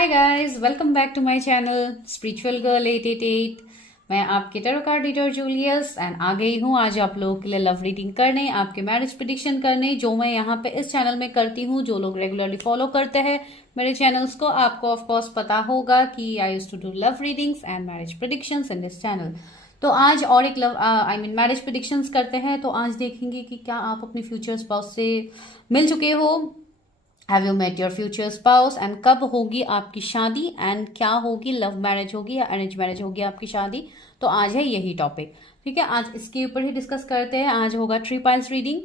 Hi guys, welcome back to my channel spiritual girl 888। मैं आपके tarot card reader Julius and आ गई हूँ आज आप लोगों के लिए लव रीडिंग करने, आपके मैरिज प्रेडिक्शन करने, जो मैं यहाँ पे इस चैनल में करती हूँ। जो लोग रेगुलरली फॉलो करते हैं मेरे चैनल्स को, आपको ऑफ कोर्स पता होगा कि I used to do love readings and marriage predictions in this channel. तो आज और एक लव मैरिज प्रेडिक्शंस करते हैं। तो आज देखेंगे कि क्या आप अपने फ्यूचर स्पाउस से मिल चुके हो, have you met your future spouse, and कब होगी आपकी शादी, एंड क्या होगी, लव मैरिज होगी या अरेंज मैरिज होगी आपकी शादी। तो आज है यही टॉपिक, ठीक है। आज इसके ऊपर ही डिस्कस करते हैं। आज होगा ट्री पाइल्स रीडिंग।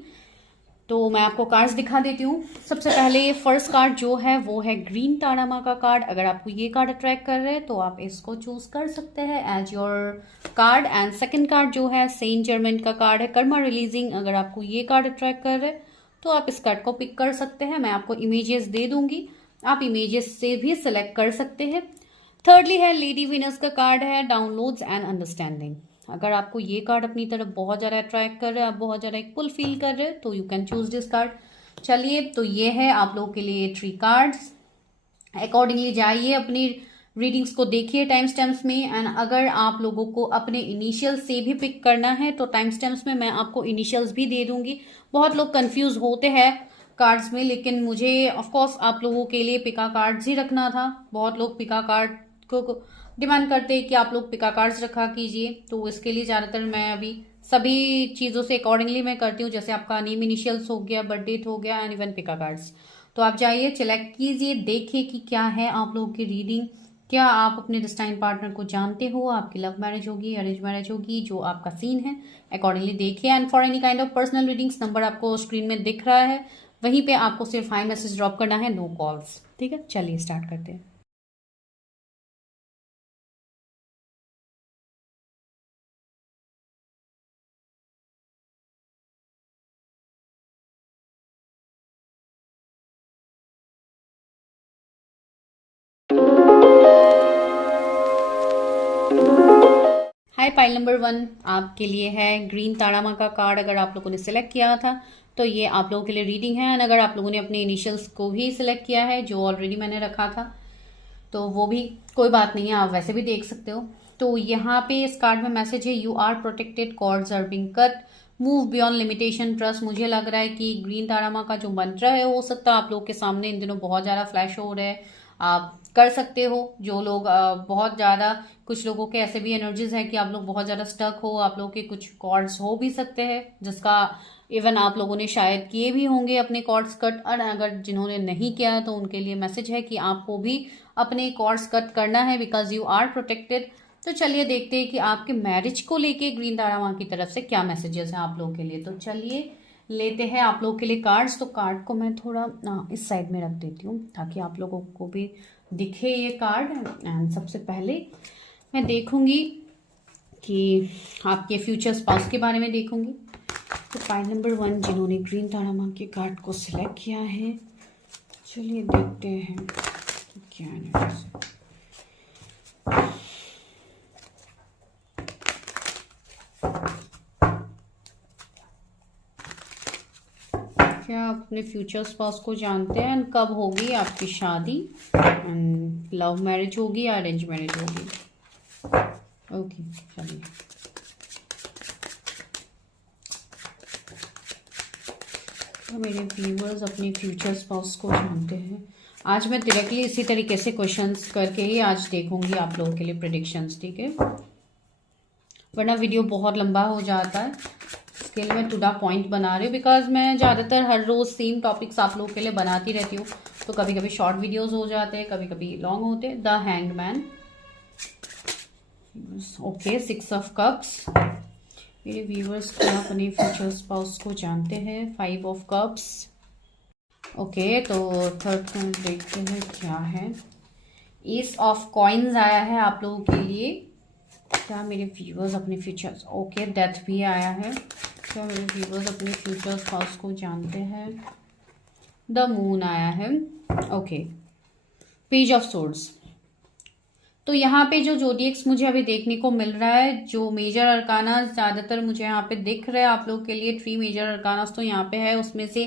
तो मैं आपको कार्ड्स दिखा देती हूँ। सबसे पहले फर्स्ट कार्ड जो है वो है ग्रीन तारामा का कार्ड। अगर आपको ये कार्ड अट्रैक्ट कर रहे हैं तो आप इसको चूज कर सकते हैं as your card. And second card जो है सेंट जर्मेंट का कार्ड है, कर्मा रिलीजिंग। अगर आपको ये कार्ड अट्रैक्ट कर रहे हैं तो आप इस कार्ड को पिक कर सकते हैं। मैं आपको इमेजेस दे दूंगी, आप इमेजेस से भी सिलेक्ट कर सकते हैं। थर्डली है लेडी विनस का कार्ड है, डाउनलोड्स एंड अंडरस्टैंडिंग। अगर आपको ये कार्ड अपनी तरफ बहुत ज़्यादा अट्रैक्ट कर रहे हैं, आप बहुत ज़्यादा एक पुल फील कर रहे हैं, तो you can choose this card. चलिए, तो ये है आप लोगों के लिए थ्री कार्ड्स। अकॉर्डिंगली जाइए, अपनी रीडिंग्स को देखिए टाइम स्टैम्प्स में। एंड अगर आप लोगों को अपने इनिशियल से भी पिक करना है तो टाइम स्टैम्प्स में मैं आपको इनिशियल्स भी दे दूंगी। बहुत लोग कंफ्यूज होते हैं कार्ड्स में, लेकिन मुझे ऑफ कोर्स आप लोगों के लिए पिका कार्ड्स ही रखना था। बहुत लोग पिका कार्ड को डिमांड करते हैं कि आप लोग पिका कार्ड्स रखा कीजिए, तो इसके लिए ज़्यादातर मैं अभी सभी चीज़ों से अकॉर्डिंगली मैं करती हूँ। जैसे आपका नेम इनिशियल्स हो गया, बर्थ डेट हो गया, एंड इवन पिका कार्ड्स। तो आप जाइए, सिलेक्ट कीजिए, देखिए कि क्या है आप लोगों की रीडिंग। क्या आप अपने डिस्टाइन पार्टनर को जानते हो, आपकी लव मैरिज होगी, अरेंज मैरिज होगी, जो आपका सीन है अकॉर्डिंगली देखिए। And for any kind of personal readings, number आपको स्क्रीन में दिख रहा है, वहीं पे आपको सिर्फ हाई मैसेज ड्रॉप करना है, नो कॉल्स, ठीक है। चलिए स्टार्ट करते हैं। हाय, पाइल नंबर 1 आपके लिए है ग्रीन ताड़ामा का कार्ड। अगर आप लोगों ने सिलेक्ट किया था तो ये आप लोगों के लिए रीडिंग है। एंड अगर आप लोगों ने अपने इनिशियल्स को भी सिलेक्ट किया है, जो ऑलरेडी मैंने रखा था, तो वो भी कोई बात नहीं है, आप वैसे भी देख सकते हो। तो यहाँ पे इस कार्ड में मैसेज है, you are protected, cords are being cut, move beyond limitation, trust. मुझे लग रहा है कि ग्रीन तारामा का जो मंत्र है, हो सकता है आप लोग के सामने इन दिनों बहुत ज़्यादा फ्लैश हो रहे हैं, आप कर सकते हो। जो लोग बहुत ज़्यादा, कुछ लोगों के ऐसे भी एनर्जीज है कि आप लोग बहुत ज़्यादा स्टक हो, आप लोग के कुछ कॉर्ड्स हो भी सकते हैं जिसका इवन आप लोगों ने शायद किए भी होंगे अपने कॉर्ड्स कट। और अगर जिन्होंने नहीं किया तो उनके लिए मैसेज है कि आपको भी अपने कॉर्ड्स कट करना है, बिकॉज यू आर प्रोटेक्टेड। तो चलिए देखते हैं कि आपके मैरिज को लेके ग्रीन तारा माँ की तरफ से क्या मैसेजेस हैं आप लोगों के लिए। तो चलिए लेते हैं आप लोगों के लिए कार्ड्स। तो कार्ड को मैं थोड़ा इस साइड में रख देती हूँ ताकि आप लोगों को भी दिखे ये कार्ड। एंड सबसे पहले मैं देखूंगी कि आपके फ्यूचर स्पाउस के बारे में देखूंगी। तो पाइल नंबर 1 जिन्होंने ग्रीन तारा माँ के कार्ड को सिलेक्ट किया है, चलिए देखते हैं क्या है। क्या आप अपने फ्यूचर स्पाउस को जानते हैं, एंड कब होगी आपकी शादी, एंड लव मैरिज होगी या अरेंज मैरिज होगी। ओके, चलिए। तो मेरे व्यूअर्स अपने फ्यूचर स्पाउस को जानते हैं। आज मैं डायरेक्टली इसी तरीके से क्वेश्चंस करके ही आज देखूंगी आप लोगों के लिए प्रेडिक्शंस, ठीक है, वरना वीडियो बहुत लंबा हो जाता है। इसके लिए मैं टू द पॉइंट बना रही हूँ, बिकॉज मैं ज़्यादातर हर रोज़ सेम टॉपिक्स आप लोगों के लिए बनाती रहती हूँ। तो कभी कभी शॉर्ट वीडियोस हो जाते हैं, कभी कभी लॉन्ग होते हैं। The hangman, okay, 6 of cups. मेरे व्यूअर्स क्या अपने फ्यूचर स्पाउस को जानते हैं। 5 ऑफ कप्स, ओके। तो थर्ड पॉइंट देखते हैं क्या है। एस ऑफ कॉइन्स आया है आप लोगों के लिए। क्या मेरे व्यूअर्स अपने फ्यूचर्स, ओके, डेथ भी आया है। क्या मेरे व्यूअर्स अपने फ्यूचर स्पाउस को जानते हैं। द मून आया है, ओके। Page of swords. तो यहाँ पे जो जोडिएक्स मुझे अभी देखने को मिल रहा है, जो मेजर अरकाना ज़्यादातर मुझे यहाँ पे दिख रहा है आप लोग के लिए, 3 मेजर अरकानास तो यहाँ पे है। उसमें से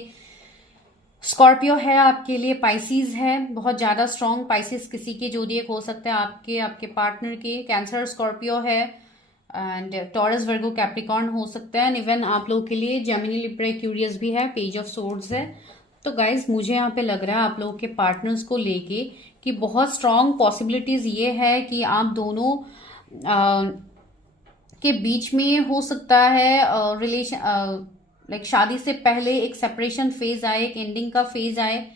स्कॉर्पियो है आपके लिए, पाइसिस है, बहुत ज्यादा स्ट्रॉन्ग पाइसिस किसी के जोडिएक हो सकता है, आपके आपके पार्टनर के। कैंसर स्कॉर्पियो है, एंड टॉरस वर्गो कैप्रिकॉर्न हो सकता है, एंड इवन आप लोगों के लिए जेमिनी लिब्रा एक्वेरियस भी है, पेज ऑफ सोर्ड्स है। तो गाइज मुझे यहाँ पे लग रहा है आप लोगों के पार्टनर्स को लेके कि बहुत स्ट्रॉन्ग पॉसिबिलिटीज ये है कि आप दोनों के बीच में हो सकता है रिलेशन, लाइक शादी से पहले एक सेपरेशन फेज आए, एक एंडिंग का फेज आए,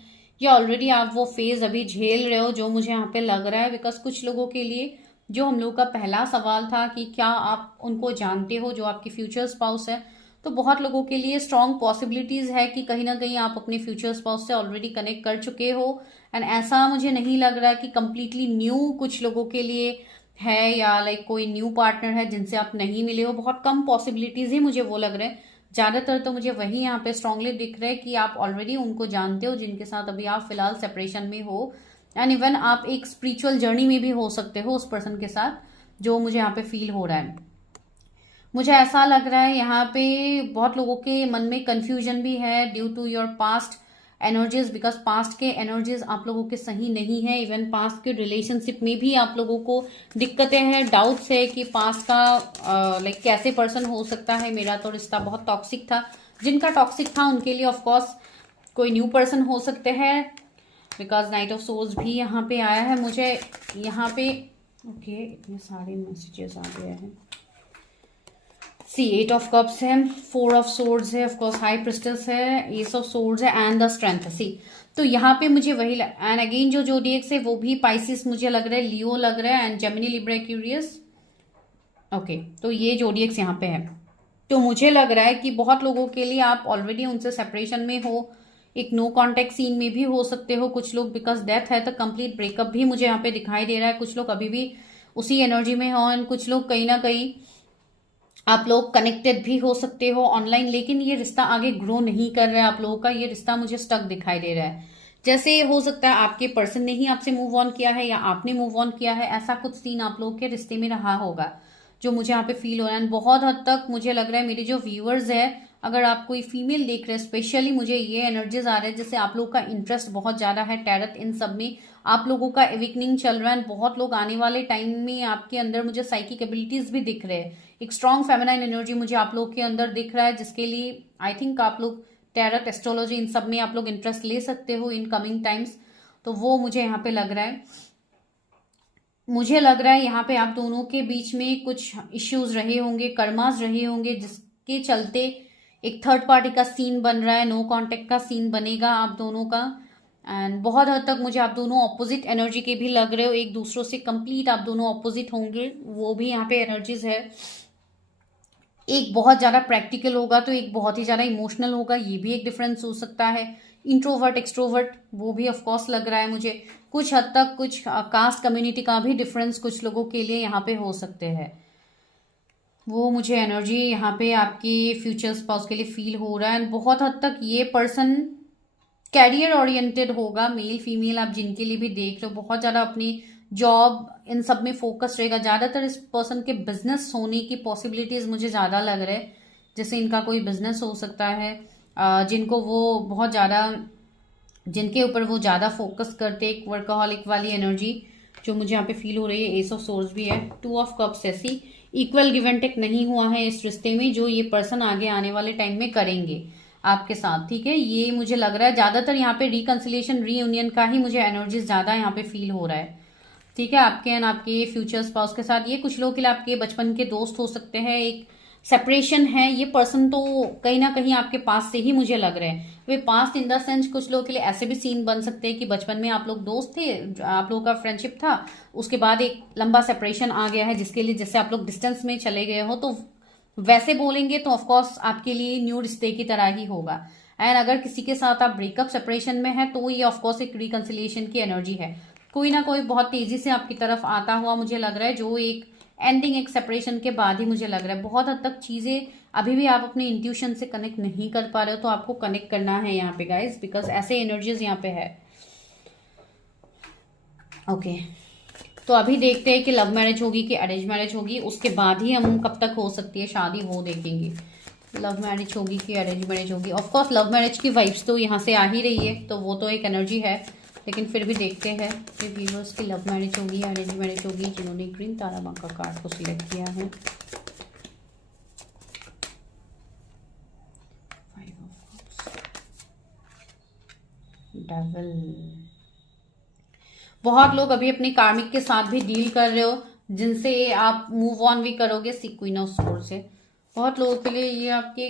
या ऑलरेडी आप वो फेज अभी झेल रहे हो, जो मुझे यहाँ पे लग रहा है। बिकॉज कुछ लोगों के लिए जो हम लोग का पहला सवाल था कि क्या आप उनको जानते हो, जो आपके फ्यूचर स्पाउस है, तो बहुत लोगों के लिए स्ट्रॉन्ग पॉसिबिलिटीज है कि कहीं ना कहीं आप अपने फ्यूचर स्पाउस से ऑलरेडी कनेक्ट कर चुके हो। एंड ऐसा मुझे नहीं लग रहा कि कंप्लीटली न्यू कुछ लोगों के लिए है, या लाइक कोई न्यू पार्टनर है जिनसे आप नहीं मिले हो। बहुत कम पॉसिबिलिटीज ही मुझे वो लग रहे हैं। ज्यादातर तो मुझे वही यहाँ पे स्ट्रांगली दिख रहा है कि आप ऑलरेडी उनको जानते हो, जिनके साथ अभी आप फिलहाल सेपरेशन में हो। एंड इवन आप एक स्पिरिचुअल जर्नी में भी हो सकते हो उस पर्सन के साथ, जो मुझे यहाँ पे फील हो रहा है। मुझे ऐसा लग रहा है यहाँ पे बहुत लोगों के मन में कंफ्यूजन भी है due to your past energies, because past के एनर्जीज आप लोगों के सही नहीं है। इवन पास्ट के रिलेशनशिप में भी आप लोगों को दिक्कतें हैं, डाउट्स है कि पास्ट का लाइक कैसे पर्सन हो सकता है। मेरा तो रिश्ता बहुत टॉक्सिक था, जिनका टॉक्सिक था उनके लिए ऑफकोर्स कोई न्यू पर्सन हो सकते हैं, बिकॉज नाइट ऑफ सोर्स भी यहाँ पे आया है मुझे यहाँ पे। ओके, इतने सारे मैसेजेस आ गए हैं। सी 8 ऑफ कप्स है, 4 ऑफ सोर्ड्स है, ऑफकोर्स हाई प्रिस्टेस है, एस ऑफ सोर्ड्स है, एंड द स्ट्रेंथ है। सी तो यहाँ पे मुझे वही एंड अगेन जो जोडिएक्स है वो भी पाइसिस मुझे लग रहा है, लियो लग रहा है, and Gemini Libra Aquarius. Okay, तो ये जोडिएक्स यहाँ पे है। तो मुझे लग रहा है कि बहुत लोगों के लिए आप ऑलरेडी उनसे सेपरेशन में हो, एक नो कॉन्टेक्ट सीन में भी हो सकते हो कुछ लोग, बिकॉज डेथ है तो कंप्लीट ब्रेकअप भी मुझे यहाँ पे दिखाई दे रहा है। कुछ लोग अभी भी उसी एनर्जी में हो, एंड कुछ लोग कहीं ना कहीं आप लोग कनेक्टेड भी हो सकते हो ऑनलाइन, लेकिन ये रिश्ता आगे ग्रो नहीं कर रहा है आप लोगों का। ये रिश्ता मुझे स्टक दिखाई दे रहा है। जैसे हो सकता है आपके पर्सन ने ही आपसे मूव ऑन किया है, या आपने मूव ऑन किया है, ऐसा कुछ सीन आप लोगों के रिश्ते में रहा होगा, जो मुझे यहाँ पे फील हो रहा है। बहुत हद तक मुझे लग रहा है मेरे जो व्यूअर्स है, अगर आप कोई फीमेल देख रहे हैं स्पेशली, मुझे ये एनर्जीज आ रहे हैं जैसे आप लोग का इंटरेस्ट बहुत ज्यादा है टैरट इन सब में, आप लोगों का एविकनिंग चल रहा है। बहुत लोग आने वाले टाइम में आपके अंदर मुझे साइकिक एबिलिटीज भी दिख रहे हैं, एक स्ट्रॉन्ग फेमिनाइन एनर्जी मुझे आप लोग के अंदर दिख रहा है, जिसके लिए आई थिंक आप लोग टैरट एस्ट्रोलॉजी इन सब में आप लोग इंटरेस्ट ले सकते हो इन कमिंग टाइम्स। तो वो मुझे यहाँ पे लग रहा है। मुझे लग रहा है यहाँ पे आप दोनों के बीच में कुछ इश्यूज रहे होंगे, कर्मास रहे होंगे, जिसके चलते एक थर्ड पार्टी का सीन बन रहा है, नो कांटेक्ट का सीन बनेगा आप दोनों का। एंड बहुत हद तक मुझे आप दोनों ऑपोजिट एनर्जी के भी लग रहे हो, एक दूसरों से कंप्लीट आप दोनों ऑपोजिट होंगे, वो भी यहाँ पे एनर्जीज है। एक बहुत ज्यादा प्रैक्टिकल होगा तो एक बहुत ही ज्यादा इमोशनल होगा, ये भी एक डिफरेंस हो सकता है। इंट्रोवर्ट एक्सट्रोवर्ट वो भी ऑफकोर्स लग रहा है मुझे। कुछ हद तक कुछ कास्ट कम्युनिटी का भी डिफरेंस कुछ लोगों के लिए यहाँ पे हो सकते हैं। वो मुझे एनर्जी यहाँ पे आपकी फ्यूचर स्पाउस के लिए फील हो रहा है। बहुत हद तक ये पर्सन कैरियर ओरिएंटेड होगा, मेल फीमेल आप जिनके लिए भी देख लो, बहुत ज्यादा अपनी जॉब इन सब में फोकस रहेगा। ज्यादातर इस पर्सन के बिजनेस होने की पॉसिबिलिटीज मुझे ज्यादा लग रहा है, जैसे इनका कोई बिजनेस हो सकता है, जिनको वो बहुत ज्यादा, जिनके ऊपर वो ज्यादा फोकस करते, एक वर्कaholic वाली एनर्जी जो मुझे यहाँ पे फील हो रही है। एस ऑफ सोर्स भी है, 2 ऑफ कप्स, ऐसी इक्वल गिव एंड टेक नहीं हुआ है इस रिश्ते में, जो ये पर्सन आगे आने वाले टाइम में करेंगे आपके साथ। ठीक है, ये मुझे लग रहा है ज्यादातर यहाँ पे रिकंसिलिएशन रीयूनियन का ही मुझे एनर्जीज ज्यादा यहाँ पे फील हो रहा है। ठीक है, आपके एंड आपके फ्यूचर स्पाउस के साथ ये कुछ लोगों के लिए आपके बचपन के दोस्त हो सकते हैं, एक सेपरेशन है। ये पर्सन तो कहीं ना कहीं आपके पास से ही मुझे लग रहे हैं, वे पास्ट इन द सेंस कुछ लोगों के लिए ऐसे भी सीन बन सकते हैं कि बचपन में आप लोग दोस्त थे, आप लोगों का फ्रेंडशिप था, उसके बाद एक लंबा सेपरेशन आ गया है, जिसके लिए जैसे आप लोग डिस्टेंस में चले गए हो, तो वैसे बोलेंगे तो ऑफकोर्स आपके लिए न्यू रिश्ते की तरह ही होगा। एंड अगर किसी के साथ आप ब्रेकअप सेपरेशन में है तो ये ऑफकोर्स एक रिकंसिलिएशन की एनर्जी है। कोई ना कोई बहुत तेजी से आपकी तरफ आता हुआ मुझे लग रहा है, जो एक एंडिंग एक सेपरेशन के बाद ही मुझे लग रहा है। बहुत हद तक चीजें अभी भी आप अपने इंट्यूशन से कनेक्ट नहीं कर पा रहे हो, तो आपको कनेक्ट करना है यहाँ पे गाइस, बिकॉज ऐसे एनर्जीज यहाँ पे है। ओके, तो अभी देखते हैं कि लव मैरिज होगी कि अरेंज मैरिज होगी, उसके बाद ही हम कब तक हो सकती है शादी वो देखेंगे। लव मैरिज होगी कि अरेंज मैरिज होगी। ऑफ कोर्स लव मैरिज की वाइब्स तो यहाँ से आ ही रही है, तो वो तो एक एनर्जी है, लेकिन फिर भी देखते हैं कि व्यूअर्स की लव मैरिज होगी या अरेंज मैरिज होगी जिन्होंने ग्रीन ताराबाग का कार्ड को सिलेक्ट किया है। डेविल। बहुत लोग अभी अपने कार्मिक के साथ भी डील कर रहे हो, जिनसे आप मूव ऑन भी करोगे। सी क्वीन ऑफ सोर्ड्स से बहुत लोगों के लिए ये आपके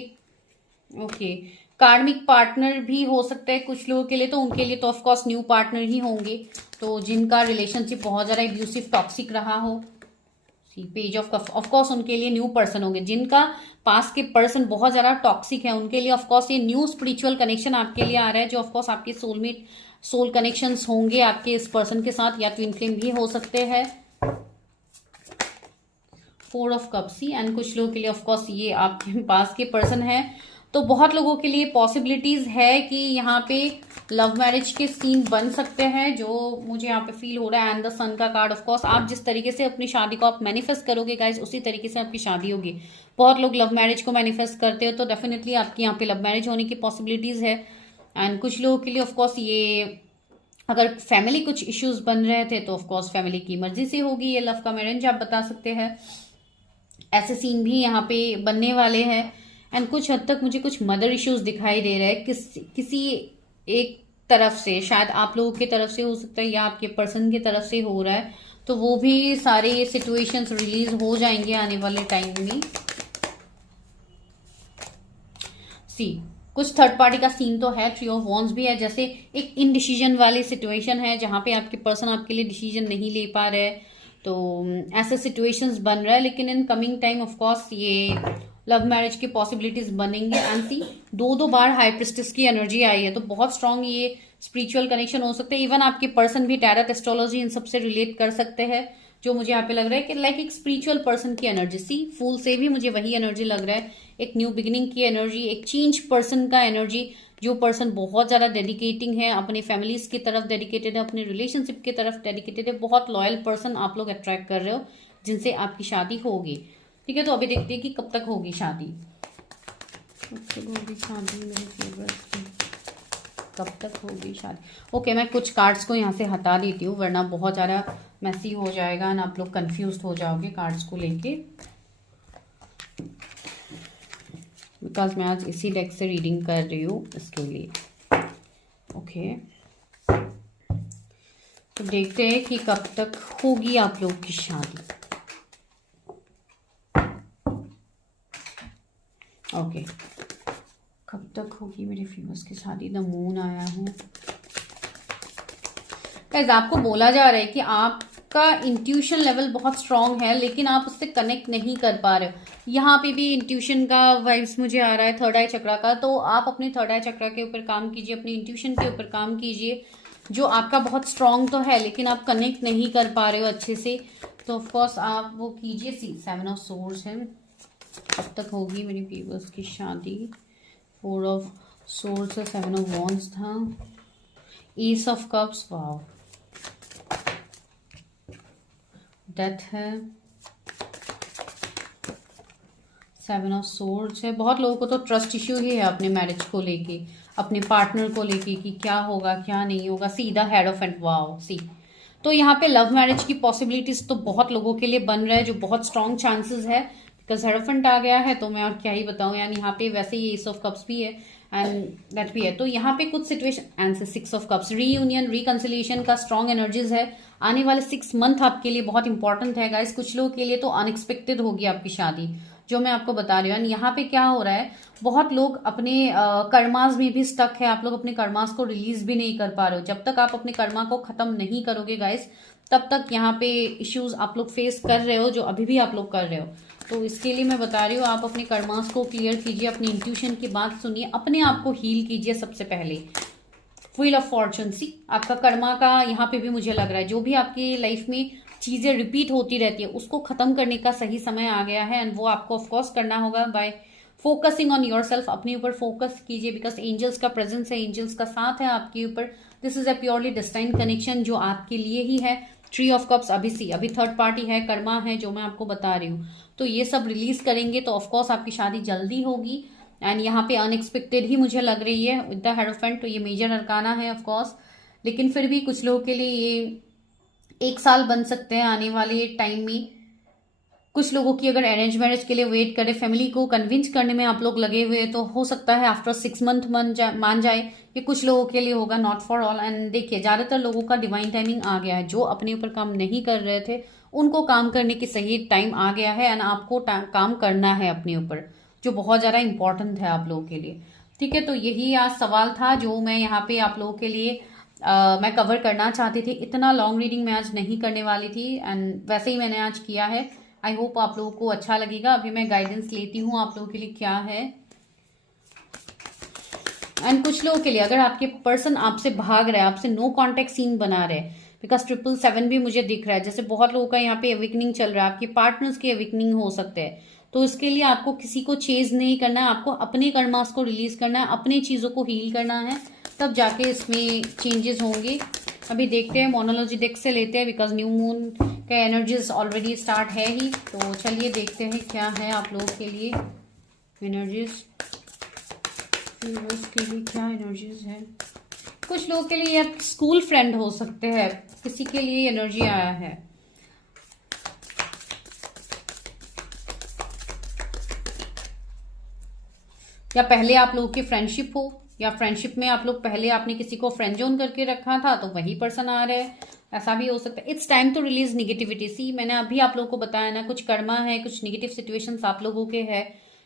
ओके कार्मिक पार्टनर भी हो सकता है कुछ लोगों के लिए, तो उनके लिए तो ऑफ कोर्स न्यू पार्टनर ही होंगे, तो जिनका रिलेशनशिप बहुत ज्यादा एब्यूसिव टॉक्सिक रहा हो। See page of cup, of course उनके लिए न्यू पर्सन होंगे। जिनका पास के पर्सन बहुत ज्यादा टॉक्सिक है उनके लिए ऑफ कोर्स ये न्यू स्पिरिचुअल कनेक्शन आपके लिए आ रहा है, जो ऑफ कोर्स आपके सोलमेट सोल कनेक्शंस होंगे आपके इस पर्सन के साथ, या ट्विन फ्लेम भी हो सकते हैं। 4 ऑफ कप्स ही, एंड कुछ लोगों के लिए ऑफ कोर्स ये आपके पास के पर्सन है, तो बहुत लोगों के लिए पॉसिबिलिटीज है कि यहाँ पे लव मैरिज के सीन बन सकते हैं, जो मुझे यहाँ पे फील हो रहा है। एंड द सन का कार्ड, ऑफ कोर्स आप जिस तरीके से अपनी शादी को आप मैनिफेस्ट करोगे गाइज, उसी तरीके से आपकी शादी होगी। बहुत लोग लव मैरिज को मैनिफेस्ट करते हो, तो डेफिनेटली आपकी यहाँ पे लव मैरिज होने की पॉसिबिलिटीज है। एंड कुछ लोगों के लिए ऑफ कोर्स ये अगर फैमिली कुछ इश्यूज बन रहे थे तो ऑफ कोर्स फैमिली की मर्जी से होगी ये लव का मैरिज, आप बता सकते हैं। ऐसे सीन भी यहाँ पे बनने वाले हैं। एंड कुछ हद तक मुझे कुछ मदर इश्यूज दिखाई दे रहे हैं किसी एक तरफ से, शायद आप लोगों की तरफ से हो सकता है या आपके पर्सन की तरफ से हो रहा है, तो वो भी सारे सिचुएशंस रिलीज हो जाएंगे आने वाले टाइम में। सी कुछ थर्ड पार्टी का सीन तो है, 3 ऑफ वॉन्ड्स भी है, जैसे एक इनडिसीजन वाली सिचुएशन है जहां पे आपके पर्सन आपके लिए डिसीजन नहीं ले पा रहे, तो ऐसे सिचुएशंस बन रहा है। लेकिन in coming time of course ये लव मैरिज की पॉसिबिलिटीज बनेंगे। एंड सी 2 बार हाई प्रिस्टेस की एनर्जी आई है, तो बहुत स्ट्रांग ये स्पिरिचुअल कनेक्शन हो सकते हैं। इवन आपके पर्सन भी टैरोट एस्ट्रोलॉजी इन सबसे रिलेट कर सकते हैं, जो मुझे यहाँ पे लग रहा है कि लाइक एक स्पिरिचुअल पर्सन की एनर्जी। सी फूल से भी मुझे वही एनर्जी लग रहा है, एक न्यू बिगिनिंग की एनर्जी, एक चेंज पर्सन का एनर्जी, जो पर्सन बहुत ज्यादा डेडिकेटिंग है, अपने फैमिलीज की तरफ डेडिकेटेड है, अपने रिलेशनशिप की तरफ डेडिकेटेड है। बहुत लॉयल पर्सन आप लोग अट्रैक्ट कर रहे हो, जिनसे आपकी शादी होगी। ठीक है, तो अभी देखते हैं कि कब तक होगी शादी। कब तक होगी शादी। ओके, मैं कुछ कार्ड्स को यहाँ से हटा देती हूँ, वरना बहुत ज़्यादा मैसी हो जाएगा ना, आप लोग कंफ्यूज हो जाओगे कार्ड्स को लेके, बिकॉज मैं आज इसी डेक से रीडिंग कर रही हूँ इसके लिए। ओके, तो देखते हैं कि कब तक होगी आप लोग की शादी। ओके, कब तक होगी मेरे व्यूअर्स की शादी। द मून आया है। गाइस, आपको बोला जा रहा है कि आपका इंट्यूशन लेवल बहुत स्ट्रांग है, लेकिन आप उससे कनेक्ट नहीं कर पा रहे हो। यहाँ पे भी इंट्यूशन का वाइब्स मुझे आ रहा है, थर्ड आई चक्रा का। तो आप अपने थर्ड आई चक्रा के ऊपर काम कीजिए, अपनी इंट्यूशन के ऊपर काम कीजिए, जो आपका बहुत स्ट्रांग तो है, लेकिन आप कनेक्ट नहीं कर पा रहे हो अच्छे से, तो ऑफकोर्स आप वो कीजिए। 7 ऑफ सोर्ड्स है। कब तक होगी मेरी व्यूअर्स की शादी। 4 ऑफ सोर्ड्स है, 7 ऑफ वॉन्ड्स था, S of cups, wow, death है, 7 ऑफ सोर्ड्स है। बहुत लोगों को तो ट्रस्ट इश्यू ही है अपने मैरिज को लेके, अपने पार्टनर को लेके, कि क्या होगा क्या नहीं होगा। सीधा हेड ऑफ एंड, वाओ, सी तो यहाँ पे लव मैरिज की पॉसिबिलिटीज तो बहुत लोगों के लिए बन रहा है, जो बहुत स्ट्रॉन्ग चांसेस है, बिकॉज हेरोफेंट आ गया है, तो मैं और क्या ही बताऊं यार। यहाँ पे वैसे ही एस ऑफ कप्स भी है एंड दैट भी है, तो यहाँ पे कुछ situation and 6 of cups, reunion reconciliation का स्ट्रॉन्ग एनर्जीज है। आने वाले 6 मंथ आपके लिए बहुत इंपॉर्टेंट है गाइस। कुछ लोगों के लिए तो अनएक्सपेक्टेड होगी आपकी शादी, जो मैं आपको बता रही हूँ। यहाँ पे क्या हो रहा है, बहुत लोग अपने कर्मास में भी स्टक है, आप लोग अपने कर्मास को रिलीज भी नहीं कर पा रहे हो। जब तक आप अपने कर्मा को खत्म नहीं करोगे गाइस, तब तक यहाँ पे इश्यूज आप लोग फेस कर रहे हो, जो अभी भी आप लोग कर रहे हो। तो इसके लिए मैं बता रही हूँ, आप अपने कर्मास को क्लियर कीजिए, अपनी इंट्यूशन की बात सुनिए, अपने आप को हील कीजिए सबसे पहले। व्हील ऑफ फॉर्चून, सी आपका कर्मा का यहाँ पे भी मुझे लग रहा है, जो भी आपकी लाइफ में चीजें रिपीट होती रहती है, उसको खत्म करने का सही समय आ गया है। एंड वो आपको ऑफकोर्स करना होगा bye focusing on your self. अपने ऊपर फोकस कीजिए, बिकॉज एंजल्स का प्रेजेंस है, एंजल्स का साथ है आपके ऊपर। This is a purely destine connection, जो आपके लिए ही है। 3 ऑफ कप्स, अभी थर्ड पार्टी है, कर्मा है, जो मैं आपको बता रही हूँ। तो ये सब रिलीज करेंगे तो ऑफकोर्स आपकी शादी जल्दी होगी। एंड यहाँ पे अनएक्सपेक्टेड ही मुझे लग रही है विद द हेरोफेंट। तो ये मेजर अरकाना है ऑफ कोर्स, लेकिन फिर भी कुछ लोगों के लिए ये 1 साल बन सकते हैं आने वाले टाइम में। कुछ लोगों की अगर अरेंज मैरिज के लिए वेट करे, फैमिली को कन्विंस करने में आप लोग लगे हुए, तो हो सकता है आफ्टर 6 मंथ मान जाए। ये कुछ लोगों के लिए होगा, नॉट फॉर ऑल। एंड देखिए ज्यादातर लोगों का डिवाइन टाइमिंग आ गया है। जो अपने ऊपर काम नहीं कर रहे थे उनको काम करने की सही टाइम आ गया है, एंड आपको काम करना है अपने ऊपर, जो बहुत ज्यादा इंपॉर्टेंट है आप लोगों के लिए। ठीक है, तो यही आज सवाल था जो मैं यहाँ पे आप लोगों के लिए मैं कवर करना चाहती थी। इतना लॉन्ग रीडिंग मैं आज नहीं करने वाली थी, एंड वैसे ही मैंने आज किया है। आई होप आप लोगों को अच्छा लगेगा। अभी मैं गाइडेंस लेती हूँ आप लोगों के लिए क्या है। एंड कुछ लोगों के लिए अगर आपके पर्सन आपसे भाग रहा है, आपसे नो कॉन्टेक्ट सीन बना रहे हैं, बिकॉज 777 भी मुझे दिख रहा है। जैसे बहुत लोगों का यहाँ पे अवेकनिंग चल रहा है, आपके पार्टनर्स की अवेकनिंग हो सकते हैं। तो इसके लिए आपको किसी को चेज नहीं करना है, आपको अपने कर्मास को रिलीज करना है, अपनी चीजों को हील करना है, तब जाके इसमें चेंजेस होंगे। अभी देखते हैं, मोनोलॉजी डेक से लेते हैं, बिकॉज न्यू मून का एनर्जीज ऑलरेडी स्टार्ट है ही। तो चलिए देखते हैं क्या है आप लोगों के लिए एनर्जीज, के लिए क्या एनर्जीज है। कुछ लोगों के लिए आप स्कूल फ्रेंड हो सकते हैं, किसी के लिए एनर्जी आया है। या पहले आप लोगों की फ्रेंडशिप हो, या फ्रेंडशिप में आप लोग पहले आपने किसी को फ्रेंड जोन करके रखा था, तो वही पर्सन आ रहे हैं, ऐसा भी हो सकता है। It's time to release negativity. See मैंने अभी आप लोगों को बताया ना, कुछ कर्मा है, कुछ निगेटिव सिचुएशंस आप लोगों के है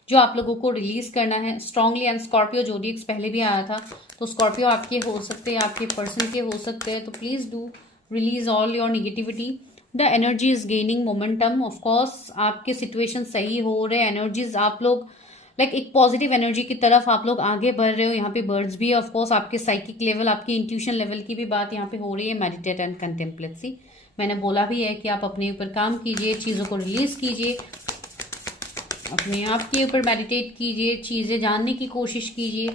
जो आप लोगों को रिलीज करना है स्ट्रांगली। एंड स्कॉर्पियो जोडिएक्स पहले भी आया था, तो स्कॉर्पियो आपके हो सकते हैं, आपके पर्सन के हो सकते हैं। तो please do release all your negativity. The energy is gaining momentum. Of course आपके सिचुएशन सही हो रहे, एनर्जीज आप लोग लाइक एक पॉजिटिव एनर्जी की तरफ आप लोग आगे बढ़ रहे हो। यहाँ पे बर्ड्स भी है, ऑफकोर्स आपके साइकिक लेवल, आपकी इंट्यूशन लेवल की भी बात यहाँ पे हो रही है। Meditate and contemplate. सी मैंने बोला भी है कि आप अपने ऊपर काम कीजिए, चीज़ों को रिलीज कीजिए, अपने आप के ऊपर मेडिटेट कीजिए, चीज़ें जानने की कोशिश कीजिए।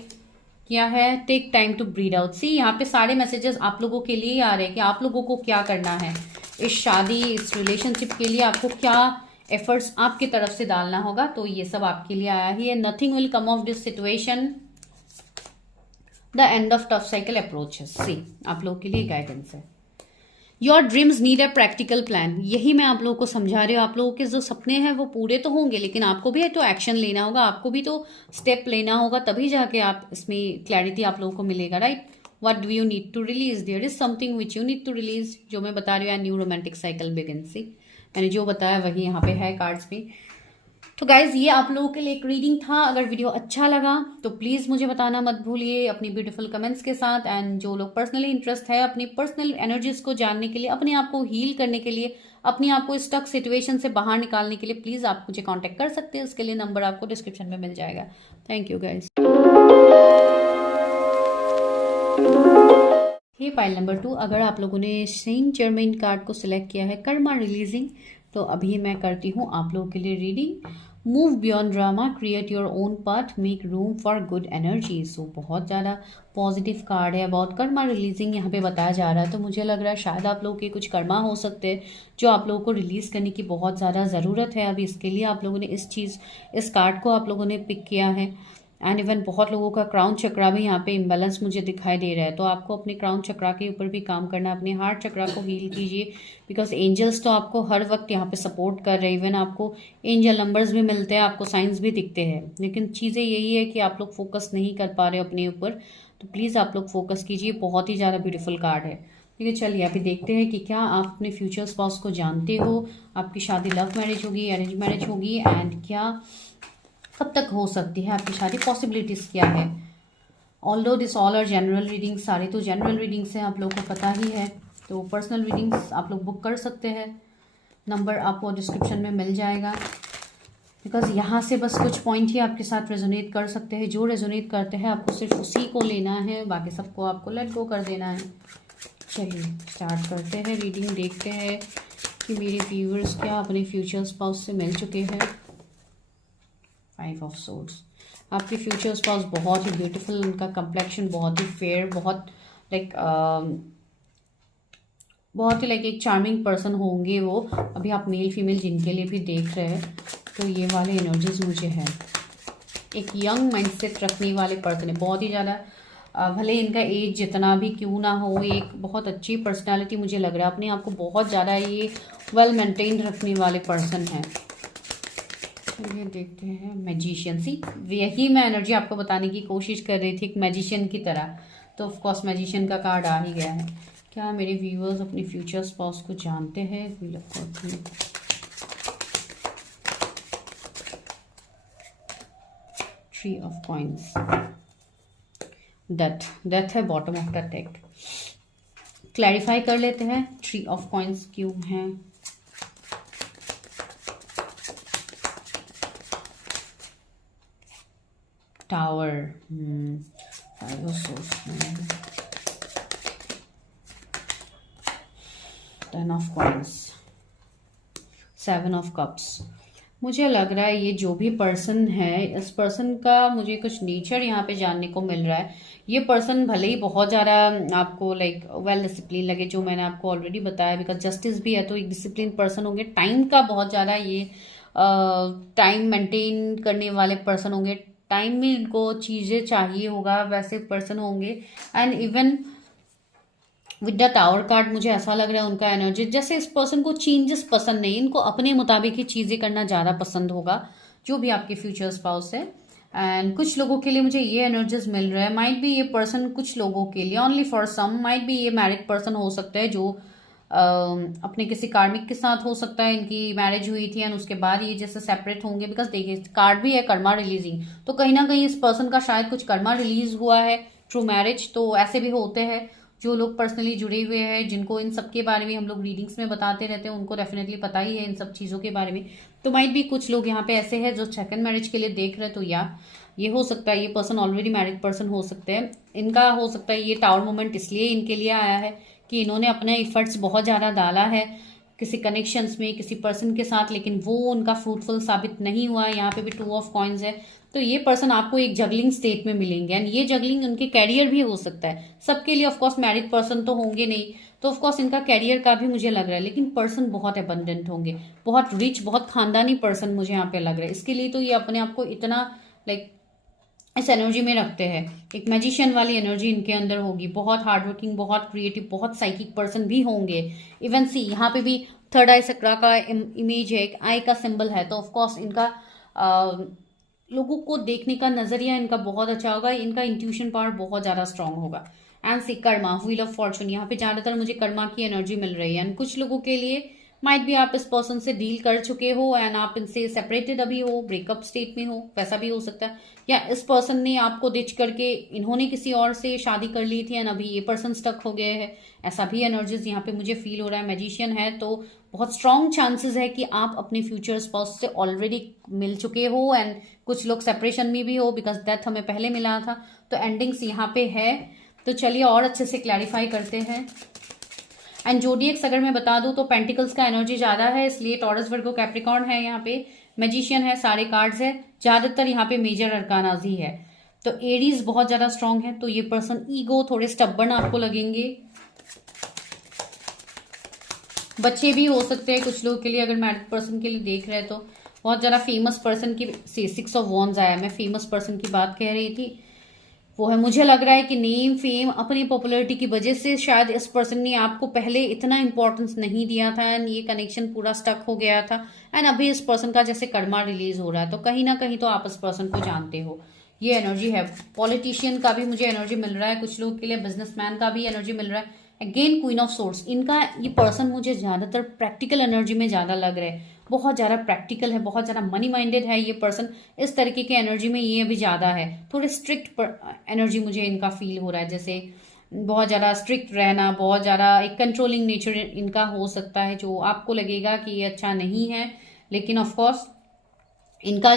क्या है, take time to breathe out. See यहाँ पे सारे मैसेजेस आप लोगों के लिए ही आ रहे हैं कि आप लोगों को क्या करना है इस शादी, इस रिलेशनशिप के लिए आपको क्या एफर्ट्स आपकी तरफ से डालना होगा। तो ये सब आपके लिए आया ही है। Nothing will come of this situation, the end of tough cycle approaches. See आप लोगों के लिए गाइडेंस है। Your dreams need a practical plan. यही मैं आप लोगों को समझा रही हूँ। आप लोगों के जो सपने हैं वो पूरे तो होंगे, लेकिन आपको भी तो एक्शन लेना होगा, आपको भी तो स्टेप लेना होगा, तभी जाके आप इसमें क्लैरिटी आप लोगों को मिलेगा, right. What do you need to release, there is something which you need to release, जो मैं बता रही हूँ। New romantic cycle begin. See मैंने जो बताया वही यहाँ पे है कार्ड्स में। तो गाइज ये आप लोगों के लिए एक रीडिंग था। अगर वीडियो अच्छा लगा तो प्लीज़ मुझे बताना मत भूलिए अपनी ब्यूटीफुल कमेंट्स के साथ। एंड जो लोग पर्सनली इंटरेस्ट है अपनी पर्सनल एनर्जीज को जानने के लिए, अपने आप को हील करने के लिए, अपने आप को स्टक सिचुएशन से बाहर निकालने के लिए, प्लीज़ आप मुझे कॉन्टैक्ट कर सकते हैं। उसके लिए नंबर आपको डिस्क्रिप्शन में मिल जाएगा। Thank you guys. ये पाइल नंबर 2, अगर आप लोगों ने सेंट जर्मेन कार्ड को सिलेक्ट किया है, कर्मा रिलीजिंग, तो अभी मैं करती हूँ आप लोगों के लिए reading. Move beyond drama, create your own path, make room for good energy. So बहुत ज़्यादा पॉजिटिव कार्ड है, बहुत कर्मा रिलीजिंग यहाँ पे बताया जा रहा है। तो मुझे लग रहा है शायद आप लोगों के कुछ कर्मा हो सकते हैं जो आप लोगों को रिलीज़ करने की बहुत ज़्यादा ज़रूरत है। अभी इसके लिए आप लोगों ने इस कार्ड को आप लोगों ने पिक किया है। एंड इवन बहुत लोगों का क्राउन चक्रा भी यहाँ पे इम्बैलेंस मुझे दिखाई दे रहा है। तो आपको अपने क्राउन चक्रा के ऊपर भी काम करना है, अपने हार्ट चक्रा को हील कीजिए, बिकॉज एंजल्स तो आपको हर वक्त यहाँ पे सपोर्ट कर रहे हैं। इवन आपको एंजल नंबर्स भी मिलते हैं, आपको साइंस भी दिखते हैं, लेकिन चीज़ें यही है कि आप लोग फोकस नहीं कर पा रहे हो अपने ऊपर। तो प्लीज़ आप लोग फोकस कीजिए। बहुत ही ज़्यादा ब्यूटीफुल कार्ड है। ठीक है, चलिए अभी देखते हैं कि क्या आप अपने फ्यूचर स्पाउस को जानते हो, आपकी शादी लव मैरिज होगी, अरेंज मैरिज होगी, एंड क्या कब तक हो सकती है आपकी शादी, पॉसिबिलिटीज क्या है। Although this all are general readings, सारे तो जनरल रीडिंग्स हैं, आप लोगों को पता ही है। तो पर्सनल रीडिंग्स आप लोग बुक कर सकते हैं, नंबर आपको डिस्क्रिप्शन में मिल जाएगा। बिकॉज यहाँ से बस कुछ पॉइंट ही आपके साथ रेजोनेट कर सकते हैं। जो रेजोनेट करते हैं आपको सिर्फ उसी को लेना है, बाकी सबको आपको लेट गो कर देना है। चलिए स्टार्ट करते हैं रीडिंग। देखते हैं कि मेरे व्यूअर्स क्या अपने फ्यूचर स्पाउस से मिल चुके हैं। 5 ऑफ सोर्ड्स, आपके फ्यूचर स्पाउस बहुत ही ब्यूटीफुल, उनका कम्प्लेक्शन बहुत ही फेयर, बहुत लाइक एक चार्मिंग पर्सन होंगे वो। अभी आप मेल फीमेल जिनके लिए भी देख रहे हैं, तो ये वाले एनर्जीज मुझे है। एक यंग माइंडसेट रखने वाले पर्सन है, बहुत ही ज़्यादा भले इनका एज जितना भी क्यों ना हो, एक बहुत अच्छी पर्सनालिटी मुझे लग रहा है, अपने आप को बहुत ज़्यादा ये वेल मेंटेन्ड रखने वाले पर्सन हैं। ये देखते हैं मैजिशियन। सी यही मैं एनर्जी आपको बताने की कोशिश कर रही थी, एक मैजिशियन की तरह। तो ऑफ कोर्स मैजिशियन का कार्ड आ ही गया है। क्या मेरे व्यूअर्स अपने फ्यूचर स्पाउस को जानते हैं? थ्री ऑफ कॉइंस, डेथ है bottom of the deck. Clarify कर लेते हैं थ्री ऑफ कॉइंस क्यों है। Tower, five of source, ten of coins, seven of cups. मुझे लग रहा है ये जो भी पर्सन है, इस पर्सन का मुझे कुछ नेचर यहाँ पे जानने को मिल रहा है। ये पर्सन भले ही बहुत ज़्यादा आपको लाइक वेल डिसिप्लिन लगे, जो मैंने आपको ऑलरेडी बताया, बिकॉज जस्टिस भी है तो एक डिसिप्लिन पर्सन होंगे। टाइम का बहुत ज़्यादा ये टाइम मेंटेन करने वाले पर्सन होंगे, टाइम में इनको चीज़ें चाहिए होगा, वैसे पर्सन होंगे। And even with the tower card मुझे ऐसा लग रहा है उनका एनर्जी, जैसे इस पर्सन को चेंजेस पसंद नहीं, इनको अपने मुताबिक ही चीज़ें करना ज़्यादा पसंद होगा, जो भी आपके फ्यूचर स्पाउस है। एंड कुछ लोगों के लिए मुझे ये एनर्जीज मिल रहा है, माइट भी ये पर्सन कुछ लोगों के लिए, ओनली फॉर सम, माइट भी ये मैरिड पर्सन हो सकता है, जो अपने किसी कार्मिक के साथ हो सकता है, इनकी मैरिज हुई थी एंड उसके बाद ये जैसे सेपरेट होंगे। बिकॉज देखिए कार्ड भी है कर्मा रिलीजिंग, तो कहीं ना कहीं इस पर्सन का शायद कुछ कर्मा रिलीज हुआ है थ्रू मैरिज। तो ऐसे भी होते हैं जो लोग पर्सनली जुड़े हुए हैं, जिनको इन सब के बारे में हम लोग रीडिंग्स में बताते रहते हैं, उनको डेफिनेटली पता ही है इन सब चीज़ों के बारे में। तो माइट भी कुछ लोग यहाँ पे ऐसे हैं जो सेकंड मैरिज के लिए देख रहे हैं, तो या ये हो सकता है ये पर्सन ऑलरेडी मैरिड पर्सन हो सकते हैं। इनका हो सकता है ये टावर मोमेंट इसलिए इनके लिए आया है कि इन्होंने अपने इफर्ट्स बहुत ज़्यादा डाला है किसी कनेक्शंस में, किसी पर्सन के साथ, लेकिन वो उनका फ्रूटफुल साबित नहीं हुआ। यहाँ पे भी टू ऑफ कॉइंस है, तो ये पर्सन आपको एक जगलिंग स्टेट में मिलेंगे एंड ये जगलिंग उनके कैरियर भी हो सकता है। सबके लिए ऑफकोर्स मैरिड पर्सन तो होंगे नहीं, तो ऑफकोर्स इनका कैरियर का भी मुझे लग रहा है, लेकिन पर्सन बहुत एबंडेंट होंगे, बहुत रिच, बहुत खानदानी पर्सन मुझे यहाँ पे लग रहा है। इसके लिए तो ये अपने आप को इतना लाइक इस एनर्जी में रखते हैं, एक मैजिशियन वाली एनर्जी इनके अंदर होगी, बहुत हार्डवर्किंग, बहुत क्रिएटिव, बहुत साइकिक पर्सन भी होंगे। इवन सी यहाँ पे भी थर्ड आई चक्रा का इमेज है, एक आई का सिंबल है, तो ऑफकोर्स इनका लोगों को देखने का नजरिया इनका बहुत अच्छा होगा, इनका इंट्यूशन पावर बहुत ज्यादा स्ट्रांग होगा। And see karma, wheel of fortune, यहाँ पे ज्यादातर मुझे कर्मा की एनर्जी मिल रही है। एंड कुछ लोगों के लिए माइट भी आप इस पर्सन से डील कर चुके हो एंड आप इनसे सेपरेटेड अभी हो, ब्रेकअप स्टेट में हो, वैसा भी हो सकता है। या इस पर्सन ने आपको डिच करके इन्होंने किसी और से शादी कर ली थी एंड अभी ये पर्सन स्टक हो गए हैं, ऐसा भी एनर्जीज यहाँ पे मुझे फील हो रहा है। मैजिशियन है तो बहुत स्ट्रॉन्ग चांसेस है कि आप अपने फ्यूचर स्पाउस से ऑलरेडी मिल चुके हो एंड कुछ लोग सेपरेशन में भी हो, बिकॉज डेथ हमें पहले मिला था, तो एंडिंग्स यहाँ पे है। तो चलिए और अच्छे से क्लैरिफाई करते हैं। एंड जोडिएक्स अगर मैं बता दूं तो पेंटिकल्स का एनर्जी ज्यादा है, इसलिए टॉरस, वर्गो, कैप्रिकॉर्न है यहाँ पे, मैजिशियन है, सारे कार्ड्स है, ज्यादातर यहाँ पे मेजर अरकानाज ही है। तो एरीज बहुत ज्यादा स्ट्रांग है, तो ये पर्सन ईगो, थोड़े स्टबर्न आपको लगेंगे। बच्चे भी हो सकते हैं कुछ लोगों के लिए, अगर मैरिड पर्सन के लिए देख रहे हैं तो। बहुत ज्यादा फेमस पर्सन की सिक्स ऑफ वॉन्ड्स आया, मैं फेमस पर्सन की बात कह रही थी, वो है। मुझे लग रहा है कि नेम, फेम, अपनी पॉपुलैरिटी की वजह से शायद इस पर्सन ने आपको पहले इतना इंपॉर्टेंस नहीं दिया था एंड ये कनेक्शन पूरा स्टक हो गया था एंड अभी इस पर्सन का जैसे कर्मा रिलीज हो रहा है, तो कहीं ना कहीं तो आप इस पर्सन को जानते हो, ये एनर्जी है। पॉलिटिशियन का भी मुझे एनर्जी मिल रहा है, कुछ लोगों के लिए बिजनेसमैन का भी एनर्जी मिल रहा है। अगेन क्वीन ऑफ सोर्स, इनका ये पर्सन मुझे ज्यादातर प्रैक्टिकल एनर्जी में ज्यादा लग रहा है, बहुत ज्यादा प्रैक्टिकल है, बहुत ज्यादा मनी माइंडेड है ये पर्सन। इस तरीके के एनर्जी में ये अभी ज्यादा है, थोड़े स्ट्रिक्ट एनर्जी मुझे इनका फील हो रहा है, जैसे बहुत ज्यादा स्ट्रिक्ट रहना, बहुत ज्यादा एक कंट्रोलिंग नेचर इनका हो सकता है, जो आपको लगेगा कि ये अच्छा नहीं है। लेकिन ऑफकोर्स इनका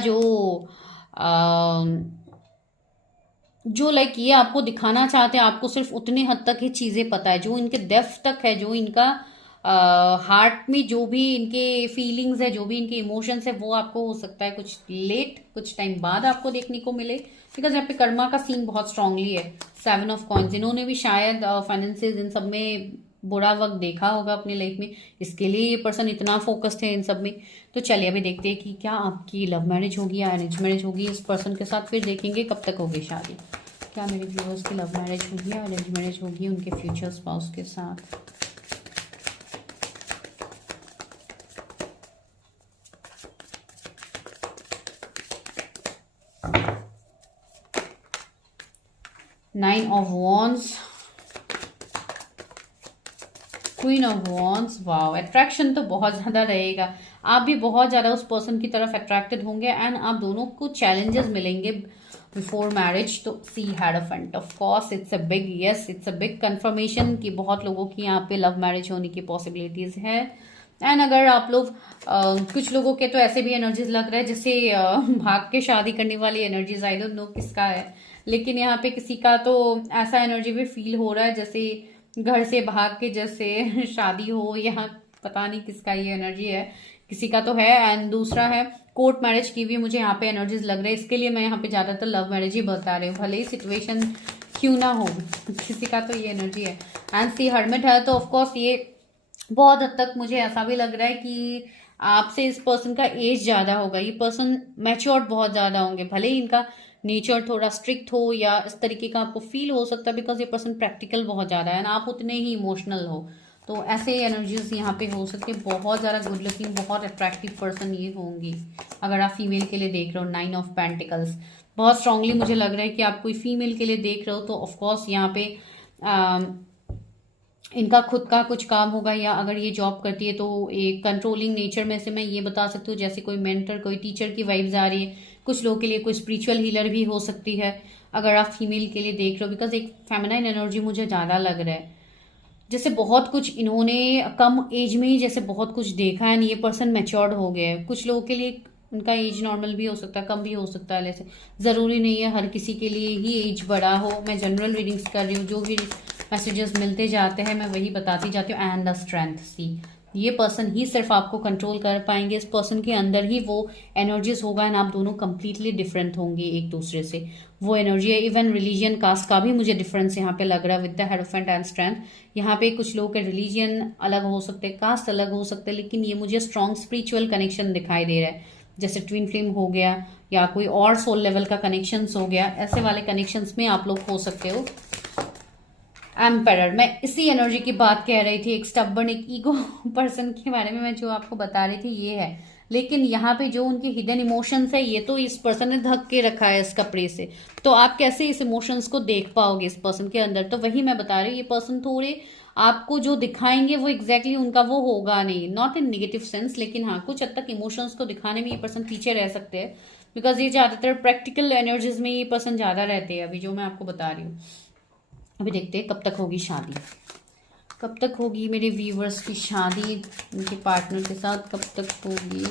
जो लाइक ये आपको दिखाना चाहते हैं, आपको सिर्फ उतने हद तक ही चीजें पता है, जो इनके डेप्थ तक है, जो इनका हार्ट में जो भी इनके फीलिंग्स है, जो भी इनके इमोशंस है, वो आपको हो सकता है कुछ लेट, कुछ टाइम बाद आपको देखने को मिले, बिकॉज यहाँ पे कर्मा का सीन बहुत स्ट्रांगली है। सेवन ऑफ कॉइंस, इन्होंने भी शायद फाइनेंसेस इन सब में बुरा वक्त देखा होगा अपनी लाइफ में, इसके लिए ये पर्सन इतना फोकस्ड है इन सब में। तो चलिए अभी देखते हैं कि क्या आपकी लव मैरिज होगी या अरेंज मैरिज होगी इस पर्सन के साथ, फिर देखेंगे कब तक होगी शादी। क्या मेरे व्यूअर्स की लव मैरिज होगी या अरेंज मैरिज होगी उनके फ्यूचर स्पाउस के साथ। Nine of wands, queen of wands. Wow, attraction तो बहुत ज़्यादा रहेगा, आप भी बहुत ज़्यादा उस पर्सन की तरफ अट्रैक्टेड होंगे एंड आप दोनों को चैलेंजेस मिलेंगे बिफोर मैरिज। तो see hierophant, of course it's a big yes, it's a big confirmation कि बहुत लोगों की यहाँ पे लव मैरिज होने की पॉसिबिलिटीज़ है। एंड अगर आप लोग कुछ लोगों के तो ऐसे भी एनर्जीज लग रहा है जैसे भाग के शादी करने वाली एनर्जीज, आई डोंट नो किसका है, लेकिन यहाँ पे किसी का तो ऐसा एनर्जी भी फील हो रहा है जैसे घर से भाग के जैसे शादी हो, यहाँ पता नहीं किसका ये एनर्जी है, किसी का तो है। एंड दूसरा है कोर्ट मैरिज की भी मुझे यहाँ पे एनर्जीज लग रहा है, इसके लिए मैं यहाँ पे ज्यादातर लव मैरिज ही बता रही हूँ, भले ही सिचुएशन क्यों ना हो, किसी का तो ये एनर्जी है। एंड सी हर्मिट है, तो ऑफकोर्स ये बहुत हद तक मुझे ऐसा भी लग रहा है कि आपसे इस पर्सन का एज ज्यादा होगा, ये पर्सन मैच्योर्ड बहुत ज्यादा होंगे, भले ही इनका नेचर थोड़ा स्ट्रिक्ट हो या इस तरीके का आपको फील हो सकता है, बिकॉज ये पर्सन प्रैक्टिकल बहुत ज़्यादा है ना, आप उतने ही इमोशनल हो, तो ऐसे एनर्जीज यहाँ पे हो सकते हैं। बहुत ज़्यादा गुड लुकिंग, बहुत अट्रैक्टिव पर्सन ये होंगी अगर आप फीमेल के लिए देख रहे हो। नाइन ऑफ पेंटिकल्स बहुत स्ट्रांगली मुझे लग रहा है कि आप कोई फीमेल के लिए देख रहे हो, तो ऑफकोर्स यहाँ पे इनका खुद का कुछ काम होगा, या अगर ये जॉब करती है तो एक कंट्रोलिंग नेचर में से मैं ये बता सकती हूँ, जैसे कोई मेंटर, कोई टीचर की वाइब्स आ रही है। कुछ लोगों के लिए कोई स्पिरिचुअल हीलर भी हो सकती है अगर आप फीमेल के लिए देख रहे हो, बिकॉज एक फेमिनाइन एनर्जी मुझे ज़्यादा लग रहा है, जैसे बहुत कुछ इन्होंने कम एज में ही जैसे बहुत कुछ देखा है, ये पर्सन मैच्योर्ड हो गया है। कुछ लोगों के लिए उनका एज नॉर्मल भी हो सकता है, कम भी हो सकता है, जैसे ज़रूरी नहीं है हर किसी के लिए ही एज बड़ा हो। मैं जनरल रीडिंग्स कर रही हूँ, जो भी मैसेजेस मिलते जाते हैं मैं वही बताती जाती हूँ। एंड द स्ट्रेंथ, सी ये पर्सन ही सिर्फ आपको कंट्रोल कर पाएंगे, इस पर्सन के अंदर ही वो एनर्जीज होगा एंड आप दोनों कंप्लीटली डिफरेंट होंगे एक दूसरे से, वो एनर्जी है। इवन रिलीजियन कास्ट का भी मुझे डिफरेंस यहाँ पे लग रहा है with the hierophant and strength. यहाँ पे कुछ लोगों के रिलीजियन अलग हो सकते हैं, कास्ट अलग हो सकते हैं, लेकिन ये मुझे स्ट्रॉन्ग स्पिरिचुअल कनेक्शन दिखाई दे रहा है, जैसे ट्विन फ्लेम हो गया या कोई और सोल लेवल का कनेक्शंस हो गया, ऐसे वाले कनेक्शंस में आप लोग हो सकते हो। एम्परर, मैं इसी एनर्जी की बात कह रही थी, एक स्टबर्न, एक ईगो पर्सन के बारे में मैं जो आपको बता रही थी ये है। लेकिन यहाँ पे जो उनके हिडन इमोशंस है ये तो इस पर्सन ने ढक के रखा है इस कपड़े से, तो आप कैसे इस इमोशंस को देख पाओगे इस पर्सन के अंदर। तो वही मैं बता रही हूँ, ये पर्सन थोड़े आपको जो दिखाएंगे वो एग्जैक्टली उनका वो होगा नहीं, नॉट इन नेगेटिव सेंस, लेकिन हाँ कुछ हद तक इमोशंस को दिखाने में ये पर्सन पीछे रह सकते हैं, बिकॉज ये ज्यादातर प्रैक्टिकल एनर्जीज में ये पर्सन ज्यादा रहते हैं, अभी जो मैं आपको बता रही हूँ। अभी देखते हैं कब तक होगी शादी, कब तक होगी मेरे व्यूवर्स की शादी उनके पार्टनर के साथ, कब तक होगी।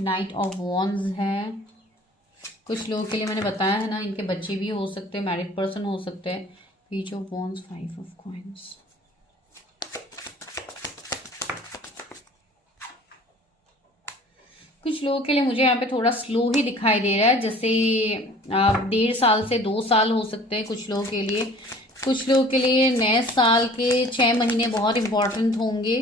नाइट ऑफ वॉन्ड्स है, कुछ लोगों के लिए मैंने बताया है ना, इनके बच्चे भी हो सकते हैं, मैरिड पर्सन हो सकते हैं। Page of wands, five of coins, कुछ लोगों के लिए मुझे यहाँ पे थोड़ा स्लो ही दिखाई दे रहा है, जैसे 1.5 साल से 2 साल हो सकते हैं कुछ लोगों के लिए। कुछ लोगों के लिए नए साल के 6 महीने बहुत इंपॉर्टेंट होंगे।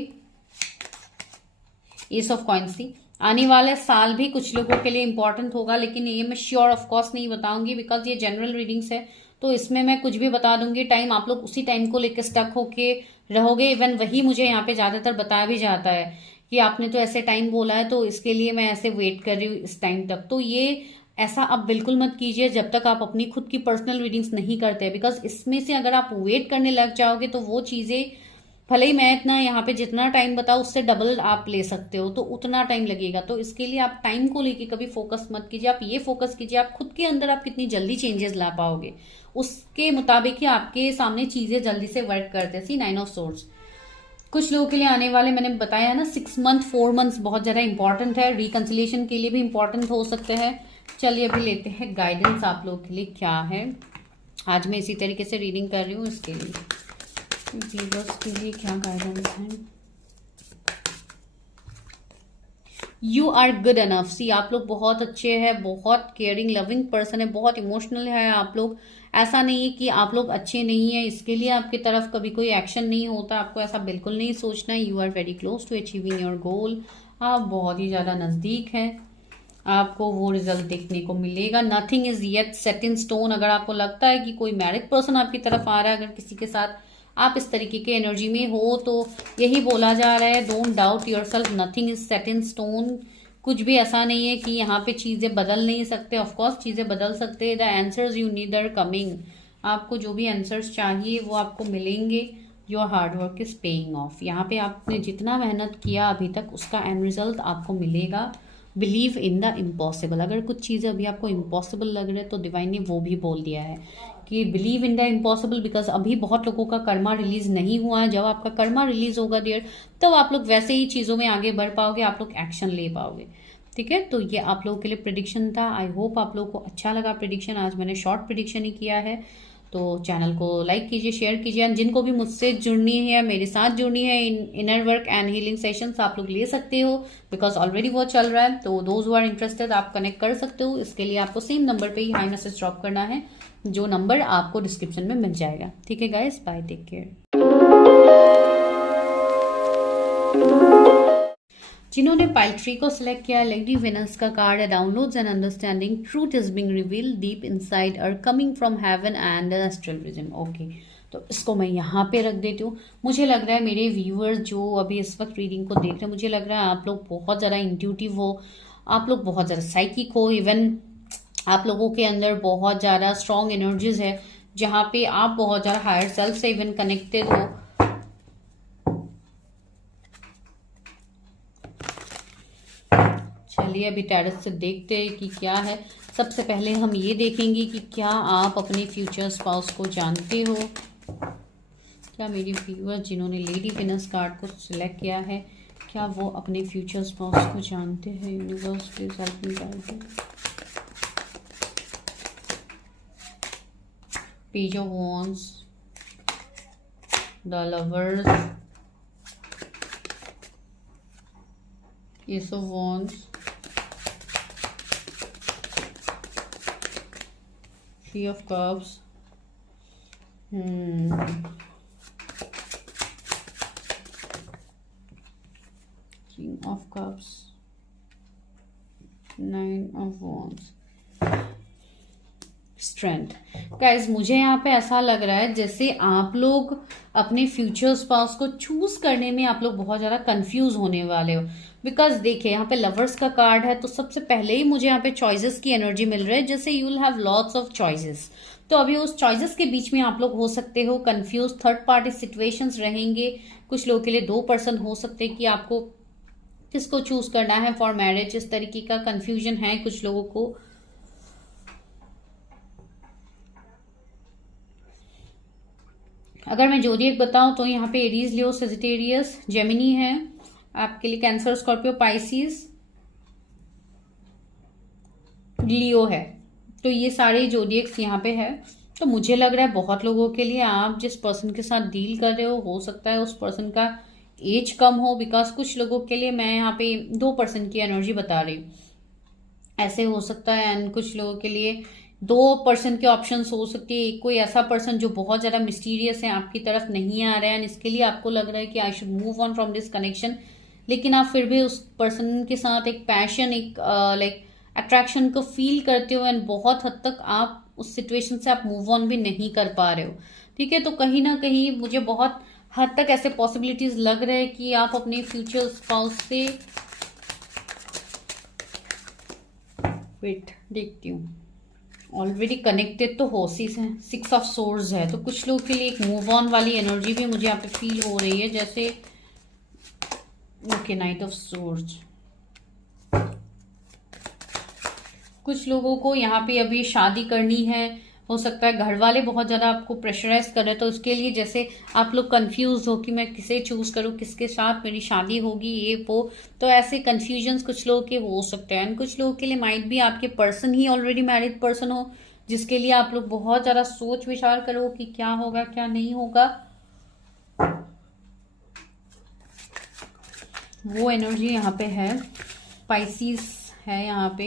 एस ऑफ कॉइन्स थी, आने वाले साल भी कुछ लोगों के लिए इंपॉर्टेंट होगा, लेकिन ये मैं श्योर ऑफ कोर्स नहीं बताऊंगी, बिकॉज ये जनरल रीडिंग्स है, तो इसमें मैं कुछ भी बता दूंगी, टाइम आप लोग उसी टाइम को लेकर स्टक होके रहोगे। इवन वही मुझे यहाँ पे ज्यादातर बताया भी जाता है कि आपने तो ऐसे टाइम बोला है तो इसके लिए मैं ऐसे वेट कर रही हूँ इस टाइम तक। तो ये ऐसा आप बिल्कुल मत कीजिए जब तक आप अपनी खुद की पर्सनल रीडिंग्स नहीं करते, बिकॉज इसमें से अगर आप वेट करने लग जाओगे तो वो चीजें, भले ही मैं इतना यहाँ पे जितना टाइम बताऊँ उससे डबल आप ले सकते हो, तो उतना टाइम लगेगा। तो इसके लिए आप टाइम को लेके कभी फोकस मत कीजिए, आप ये फोकस कीजिए आप खुद के अंदर आप कितनी जल्दी चेंजेस ला पाओगे, उसके मुताबिक ही आपके सामने चीजें जल्दी से वर्क करते। सी 9 ऑफ सोर्ड्स, कुछ लोगों के लिए आने वाले, मैंने बताया है ना 6 मंथ 4 मंथ्स बहुत ज्यादा इंपॉर्टेंट है, रिकंसिलिएशन के लिए भी इंपॉर्टेंट हो सकते हैं। चलिए अभी लेते हैं गाइडेंस आप लोगों के लिए क्या है। आज मैं इसी तरीके से रीडिंग कर रही हूँ, इसके लिए व्यूअर्स के लिए क्या गाइडेंस है। You are good enough. See आप लोग बहुत अच्छे हैं, बहुत केयरिंग लविंग पर्सन है, बहुत इमोशनल है आप लोग। ऐसा नहीं है कि आप लोग अच्छे नहीं है इसके लिए आपकी तरफ कभी कोई एक्शन नहीं होता, आपको ऐसा बिल्कुल नहीं सोचना है। You are very close to achieving your goal. आप बहुत ही ज्यादा नजदीक हैं, आपको वो रिजल्ट देखने को मिलेगा। Nothing is yet set in stone. अगर आपको लगता है कि कोई मैरिड पर्सन आपकी तरफ आ रहा है, अगर किसी के साथ आप इस तरीके के एनर्जी में हो, तो यही बोला जा रहा है, don't doubt yourself, nothing is set in stone. कुछ भी ऐसा नहीं है कि यहाँ पे चीजें बदल नहीं सकते। ऑफकोर्स चीजें बदल सकते हैं। The answers you need are coming. आपको जो भी आंसर्स चाहिए वो आपको मिलेंगे। Your hard work is paying off. यहाँ पे आपने जितना मेहनत किया अभी तक उसका एंड रिजल्ट आपको मिलेगा। Believe in the impossible. अगर कुछ चीज़ें अभी आपको इम्पॉसिबल लग रहे हैं तो डिवाइन ने वो भी बोल दिया है कि believe in the impossible, because अभी बहुत लोगों का कर्मा रिलीज नहीं हुआ है। जब आपका कर्मा रिलीज होगा डियर, तब आप लोग वैसे ही चीज़ों में आगे बढ़ पाओगे, आप लोग एक्शन ले पाओगे। ठीक है, तो ये आप लोगों के लिए प्रिडिक्शन था। आई होप आप लोगों को अच्छा लगा प्रिडिक्शन। आज मैंने शॉर्ट प्रिडिक्शन ही किया है। तो चैनल को लाइक कीजिए, शेयर कीजिए। एंड जिनको भी मुझसे जुड़नी है, मेरे साथ जुड़नी है inner work and healing sessions, आप लोग ले सकते हो, बिकॉज ऑलरेडी वो चल रहा है। तो दोज हु आर इंटरेस्टेड आप कनेक्ट कर सकते हो। इसके लिए आपको सेम नंबर पे ही हाई मैसेज ड्रॉप करना है, जो नंबर आपको डिस्क्रिप्शन में मिल जाएगा। ठीक है गाइस, बाय, टेक केयर। जिन्होंने पाइल थ्री को सिलेक्ट किया, लेडी वेनस का कार्ड है, downloads and understanding, truth is being revealed deep inside और coming from heaven and astral vision. Okay, तो इसको मैं यहाँ पे रख देती हूँ। मुझे लग रहा है मेरे व्यूअर्स जो अभी इस वक्त रीडिंग को देख रहे हैं, मुझे लग रहा है आप लोग बहुत ज़्यादा इंट्यूटिव हो, आप लोग बहुत ज़्यादा साइकिक हो। इवन आप लोगों के अंदर बहुत ज़्यादा स्ट्रॉन्ग एनर्जीज है, जहाँ पे आप बहुत ज़्यादा हायर सेल्फ से इवन कनेक्टेड हो। चलिए अभी टैरस से देखते हैं कि क्या है। सबसे पहले हम ये देखेंगे कि क्या आप अपने फ्यूचर स्पाउस को जानते हो। क्या मेरी व्यूअर जिन्होंने लेडी वेनस कार्ड को सिलेक्ट किया है, क्या वो अपने फ्यूचर स्पाउस को जानते हैं? Universe please help me guide. Page of wands, the lovers, S of wands, Three of Cups, King of Cups, Nine of Wands, Strength। Guys मुझे यहाँ पे ऐसा लग रहा है जैसे आप लोग अपने फ्यूचर स्पाउस को चूज करने में आप लोग बहुत ज्यादा कंफ्यूज होने वाले हो। बिकॉज देखिए यहाँ पे लवर्स का कार्ड है, तो सबसे पहले ही मुझे यहाँ पे चॉइसेस की एनर्जी मिल रही है, जैसे you will have lots of choices. तो अभी उस चॉइसेस के बीच में आप लोग हो सकते हो कंफ्यूज। थर्ड पार्टी सिचुएशंस रहेंगे, कुछ लोगों के लिए 2 पर्सन हो सकते हैं कि आपको किसको चूज करना है फॉर मैरिज, इस तरीके का कंफ्यूजन है कुछ लोगों को। अगर मैं जोडिएक बताऊं तो यहाँ पे एरीज, लियो, सेजिटेरियस, जेमिनी है आपके लिए, कैंसर, स्कॉर्पियो, पाइसिस, लियो है। तो ये सारे जोडिएक्स यहाँ पे है। तो मुझे लग रहा है बहुत लोगों के लिए आप जिस पर्सन के साथ डील कर रहे हो सकता है उस पर्सन का एज कम हो। बिकॉज कुछ लोगों के लिए मैं यहाँ पे 2 पर्सन की एनर्जी बता रही हूँ, ऐसे हो सकता है। एंड कुछ लोगों के लिए 2 पर्सन के ऑप्शंस हो सकती है। एक कोई ऐसा पर्सन जो बहुत ज्यादा मिस्टीरियस है, आपकी तरफ नहीं आ रहा है, एंड इसके लिए आपको लग रहा है कि I should move on from this connection, लेकिन आप फिर भी उस पर्सन के साथ एक पैशन, एक लाइक अट्रैक्शन को फील करते हो, एंड बहुत हद तक आप उस सिचुएशन से आप मूव ऑन भी नहीं कर पा रहे हो। ठीक है, तो कहीं ना कहीं मुझे बहुत हद तक ऐसे पॉसिबिलिटीज लग रहे हैं कि आप अपने फ्यूचर स्पाउस से, वेट देखती हूँ, ऑलरेडी कनेक्टेड तो हो सी है। 6 ऑफ सोर्ड्स है, तो कुछ लोग के लिए एक मूव ऑन वाली एनर्जी भी मुझे यहाँ पे फील हो रही है, जैसे ओके नाइट ऑफ सोर्ड्स। कुछ लोगों को यहाँ पे अभी शादी करनी है, हो सकता है घर वाले बहुत ज्यादा आपको प्रेशराइज कर रहे हैं, तो उसके लिए जैसे आप लोग कंफ्यूज हो कि मैं किसे चूज करूं, किसके साथ मेरी शादी होगी, ये वो। तो ऐसे कंफ्यूजन्स कुछ लोगों के हो सकते हैं। एंड कुछ लोगों के लिए माइट भी आपके पर्सन ही ऑलरेडी मैरिड पर्सन हो, जिसके लिए आप लोग बहुत ज्यादा सोच विचार करो कि क्या होगा क्या नहीं होगा। वो एनर्जी यहाँ पे है। स्पाइसीज है यहाँ पे,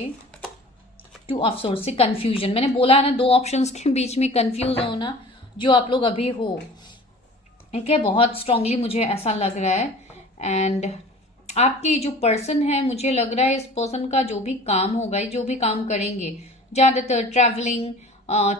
2 ऑफ सोर्स से कंफ्यूजन। मैंने बोला है ना, 2 ऑप्शंस के बीच में कंफ्यूज होना जो आप लोग अभी हो, ठीक है, बहुत स्ट्रांगली मुझे ऐसा लग रहा है। एंड आपकी जो पर्सन है, मुझे लग रहा है इस पर्सन का जो भी काम होगा, जो भी काम करेंगे, ज्यादातर ट्रैवलिंग,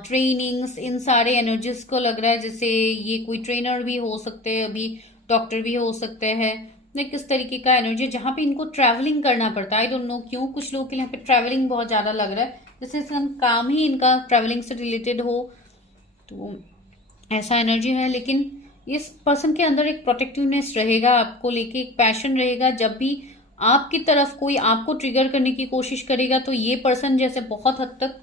ट्रेनिंग्स, इन सारे एनर्जीज को लग रहा है जैसे ये कोई ट्रेनर भी हो सकते हैं, अभी डॉक्टर भी हो सकते हैं, किस तरीके का एनर्जी जहां पे इनको ट्रैवलिंग करना पड़ता है। आई डोंट नो क्यों कुछ लोगों के लिए यहाँ पे ट्रैवलिंग बहुत ज्यादा लग रहा है, जैसे काम ही इनका ट्रैवलिंग से रिलेटेड हो, तो ऐसा एनर्जी है। लेकिन इस पर्सन के अंदर एक प्रोटेक्टिवनेस रहेगा, आपको लेके एक पैशन रहेगा। जब भी आपकी तरफ कोई आपको ट्रिगर करने की कोशिश करेगा तो ये पर्सन जैसे बहुत हद तक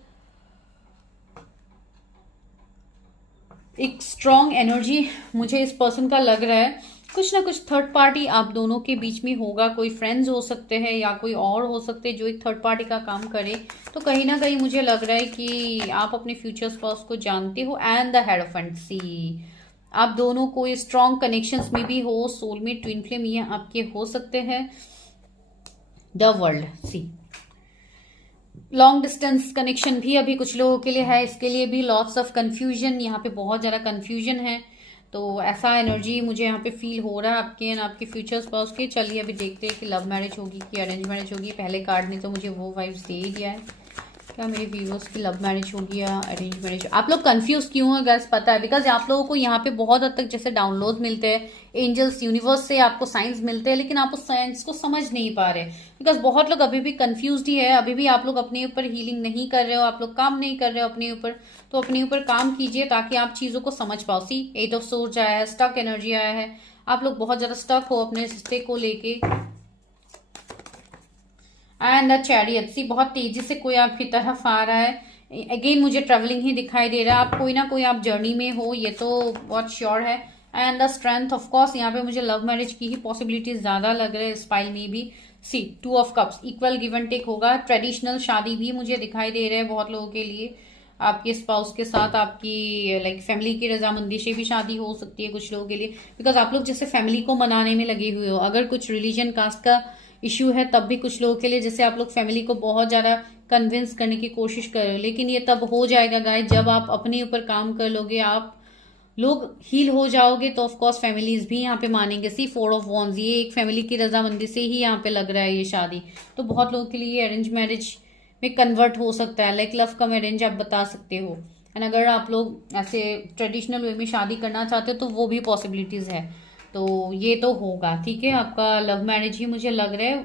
एक स्ट्रॉन्ग एनर्जी मुझे इस पर्सन का लग रहा है। कुछ ना कुछ थर्ड पार्टी आप दोनों के बीच में होगा, कोई फ्रेंड्स हो सकते हैं या कोई और हो सकते हैं जो एक थर्ड पार्टी का काम करे। तो कहीं ना कहीं मुझे लग रहा है कि आप अपने फ्यूचर स्पाउस को जानते हो। एंड द हेरोफेंट, सी आप दोनों कोई स्ट्रॉन्ग कनेक्शंस में भी हो, सोलमेट, ट्विन फ्लेम ये आपके हो सकते हैं। The world, see long distance connection भी अभी कुछ लोगों के लिए है, इसके लिए भी लॉट्स ऑफ कंफ्यूजन, यहाँ पे बहुत ज्यादा कंफ्यूजन है। तो ऐसा एनर्जी मुझे यहाँ पे फील हो रहा है आपके एंड आपके फ्यूचर स्पाउस के। चलिए अभी देखते हैं कि लव मैरिज होगी कि अरेंज मैरिज होगी। पहले कार्ड ने तो मुझे वो वाइब्स दे ही दिया है। क्या मेरे व्यूअर्स की लव मैरिज होगी या अरेंज मैरिज? आप लोग कंफ्यूज क्यों है गैस? पता है, बिकॉज आप लोगों को यहाँ पे बहुत हद तक जैसे डाउनलोड मिलते हैं एंजल्स यूनिवर्स से, आपको साइंस मिलते हैं, लेकिन आप उस साइंस को समझ नहीं पा रहे बिकॉज बहुत लोग अभी भी कंफ्यूज ही है। अभी भी आप लोग अपने ऊपर हीलिंग नहीं कर रहे हो, आप लोग काम नहीं कर रहे हो अपने ऊपर। तो अपने ऊपर काम कीजिए ताकि आप चीजों को समझ पाओ। सी 8 ऑफ सोर्ड्स आया है, स्टक एनर्जी आया है, आप लोग बहुत ज्यादा स्टक हो अपने रिश्ते को लेके। एंड द चैरियट, सी बहुत तेजी से कोई आपकी तरफ आ रहा है। अगेन मुझे ट्रेवलिंग ही दिखाई दे रहा है, आप कोई ना कोई आप जर्नी में हो, ये तो बहुत श्योर है। And the strength, of course यहाँ पे मुझे लव मैरिज की ही पॉसिबिलिटीज ज्यादा लग रहे हैं इस फाइल में भी। See 2 of cups, equal give and take होगा। ट्रेडिशनल शादी भी मुझे दिखाई दे रहा है बहुत लोगों के लिए, आपके स्पाउस के साथ आपकी लाइक फैमिली की रजामंदी से भी शादी हो सकती है कुछ लोगों के लिए, बिकॉज आप लोग जैसे फैमिली को मनाने में लगे हुए हो। अगर कुछ रिलीजन कास्ट का इश्यू है तब भी कुछ लोगों के लिए जैसे आप लोग फैमिली को बहुत ज्यादा कन्विंस करने की कोशिश कर रहे हो, लेकिन ये तब हो जाएगा गाइस जब आप अपने ऊपर काम कर लोगे, आप लोग हील हो जाओगे, तो ऑफकोर्स फैमिलीज भी यहाँ पे मानेंगे। सी 4 ऑफ वॉन्ड्स, ये एक फैमिली की रजामंदी से ही यहाँ पे लग रहा है ये शादी। तो बहुत लोगों के लिए अरेंज मैरिज में कन्वर्ट हो सकता है, लाइक लव कम अरेंज आप बता सकते हो। एंड अगर आप लोग ऐसे ट्रेडिशनल वे में शादी करना चाहते हो तो वो भी पॉसिबिलिटीज है। तो ये तो होगा, ठीक है, आपका लव मैरिज ही मुझे लग रहा है,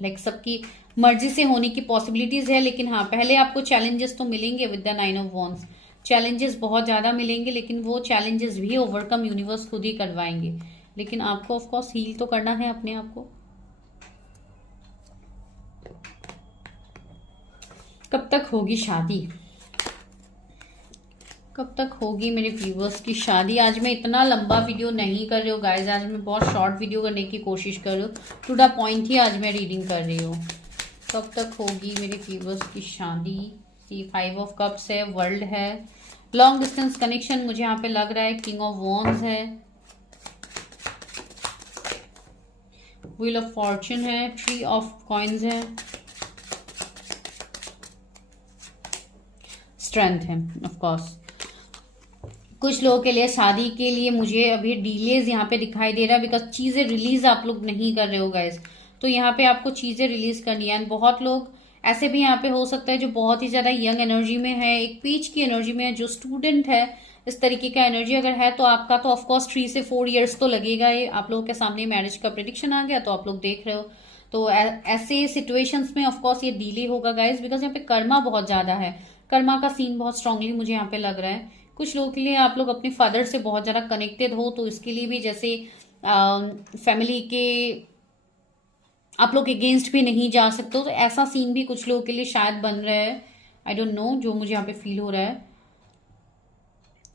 लाइक सबकी मर्जी से होने की पॉसिबिलिटीज है। लेकिन हाँ, पहले आपको चैलेंजेस तो मिलेंगे with the 9 of wands, challenges बहुत ज्यादा मिलेंगे, लेकिन वो चैलेंजेस भी ओवरकम यूनिवर्स खुद ही करवाएंगे। लेकिन आपको ऑफकोर्स हील तो करना है अपने आप को। कब तक होगी शादी? कब तक होगी मेरे व्यूवर्स की शादी? आज मैं इतना लंबा वीडियो नहीं कर रही हूँ गाइज, आज मैं बहुत शॉर्ट वीडियो करने की कोशिश कर रही हूँ, टू द पॉइंट ही आज मैं रीडिंग कर रही हूँ। कब तक होगी मेरे व्यूवर्स की शादी? सी 5 ऑफ कप्स है, वर्ल्ड है, लॉन्ग डिस्टेंस कनेक्शन मुझे यहाँ पे लग रहा है, किंग ऑफ वॉन्ड्स है, व्हील ऑफ फॉर्चून है, ट्री ऑफ कॉइन्स है, स्ट्रेंथ है। ऑफ कोर्स कुछ लोगों के लिए शादी के लिए मुझे अभी डिलेज यहाँ पे दिखाई दे रहा है, बिकॉज चीजें रिलीज आप लोग नहीं कर रहे हो गाइस। तो यहाँ पे आपको चीजें रिलीज करनी है। बहुत लोग ऐसे भी यहाँ पे हो सकता है जो बहुत ही ज्यादा यंग एनर्जी में है, एक पीच की एनर्जी में है, जो स्टूडेंट है, इस तरीके का एनर्जी अगर है तो आपका तो ऑफकोर्स 3 से 4 ईयर्स तो लगेगा। ये आप लोगों के सामने मैरिज का प्रेडिक्शन आ गया तो आप लोग देख रहे हो। तो ऐसे सिचुएशंस में ऑफकोर्स ये डिले होगा गाइज, बिकॉज यहाँ पे कर्मा बहुत ज्यादा है, कर्मा का सीन बहुत स्ट्रांगली मुझे यहाँ पे लग रहा है। कुछ लोगों के लिए आप लोग अपने फादर से बहुत ज्यादा कनेक्टेड हो, तो इसके लिए भी जैसे फैमिली के आप लोग अगेंस्ट भी नहीं जा सकते हो, तो ऐसा सीन भी कुछ लोगों के लिए शायद बन रहा है। आई डोंट नो, जो मुझे यहाँ पे फील हो रहा है।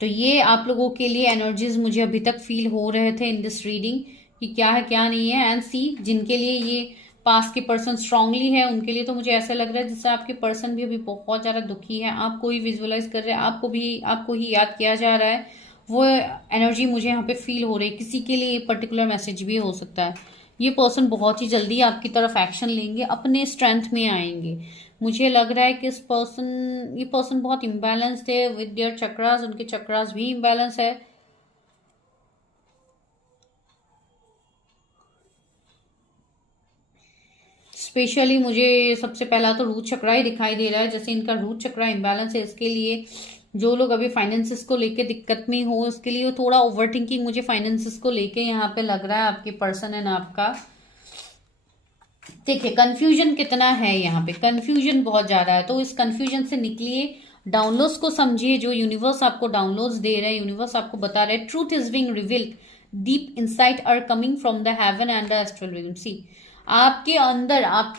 तो ये आप लोगों के लिए एनर्जीज मुझे अभी तक फील हो रहे थे इन दिस रीडिंग कि क्या है क्या नहीं है। एंड सी जिनके लिए ये पास के पर्सन स्ट्रांगली है उनके लिए तो मुझे ऐसा लग रहा है जैसे आपके पर्सन भी अभी बहुत ज्यादा दुखी है, आपको ही विजुअलाइज कर रहे हैं, आपको ही याद किया जा रहा है। वो एनर्जी मुझे यहाँ पे फील हो रही है। किसी के लिए पर्टिकुलर मैसेज भी हो सकता है ये पर्सन बहुत ही जल्दी आपकी तरफ एक्शन लेंगे, अपने स्ट्रेंथ में आएंगे। मुझे लग रहा है कि ये पर्सन बहुत इम्बैलेंस्ड है विद देयर चक्रास, उनके चक्रास भी इम्बैलेंस है। स्पेशली मुझे सबसे पहला तो रूट चक्रा ही दिखाई दे रहा है, जैसे इनका रूट चक्रा इम्बैलेंस है। इसके लिए जो लोग अभी फाइनेंसिस को लेके दिक्कत में हो, इसके लिए थोड़ा ओवर थिंकिंग मुझे फाइनेंसिस को लेके यहाँ पे लग रहा है आपके पर्सन एंड आपका। देखिए कंफ्यूजन कितना है यहाँ पे, कंफ्यूजन बहुत ज्यादा है, तो इस कंफ्यूजन से निकलिए, डाउनलोड्स को समझिए, जो यूनिवर्स आपको डाउनलोड्स दे रहे हैं, यूनिवर्स आपको बता रहे हैं truth is being revealed, deep insight are coming from the heaven and the astral realm. See आपके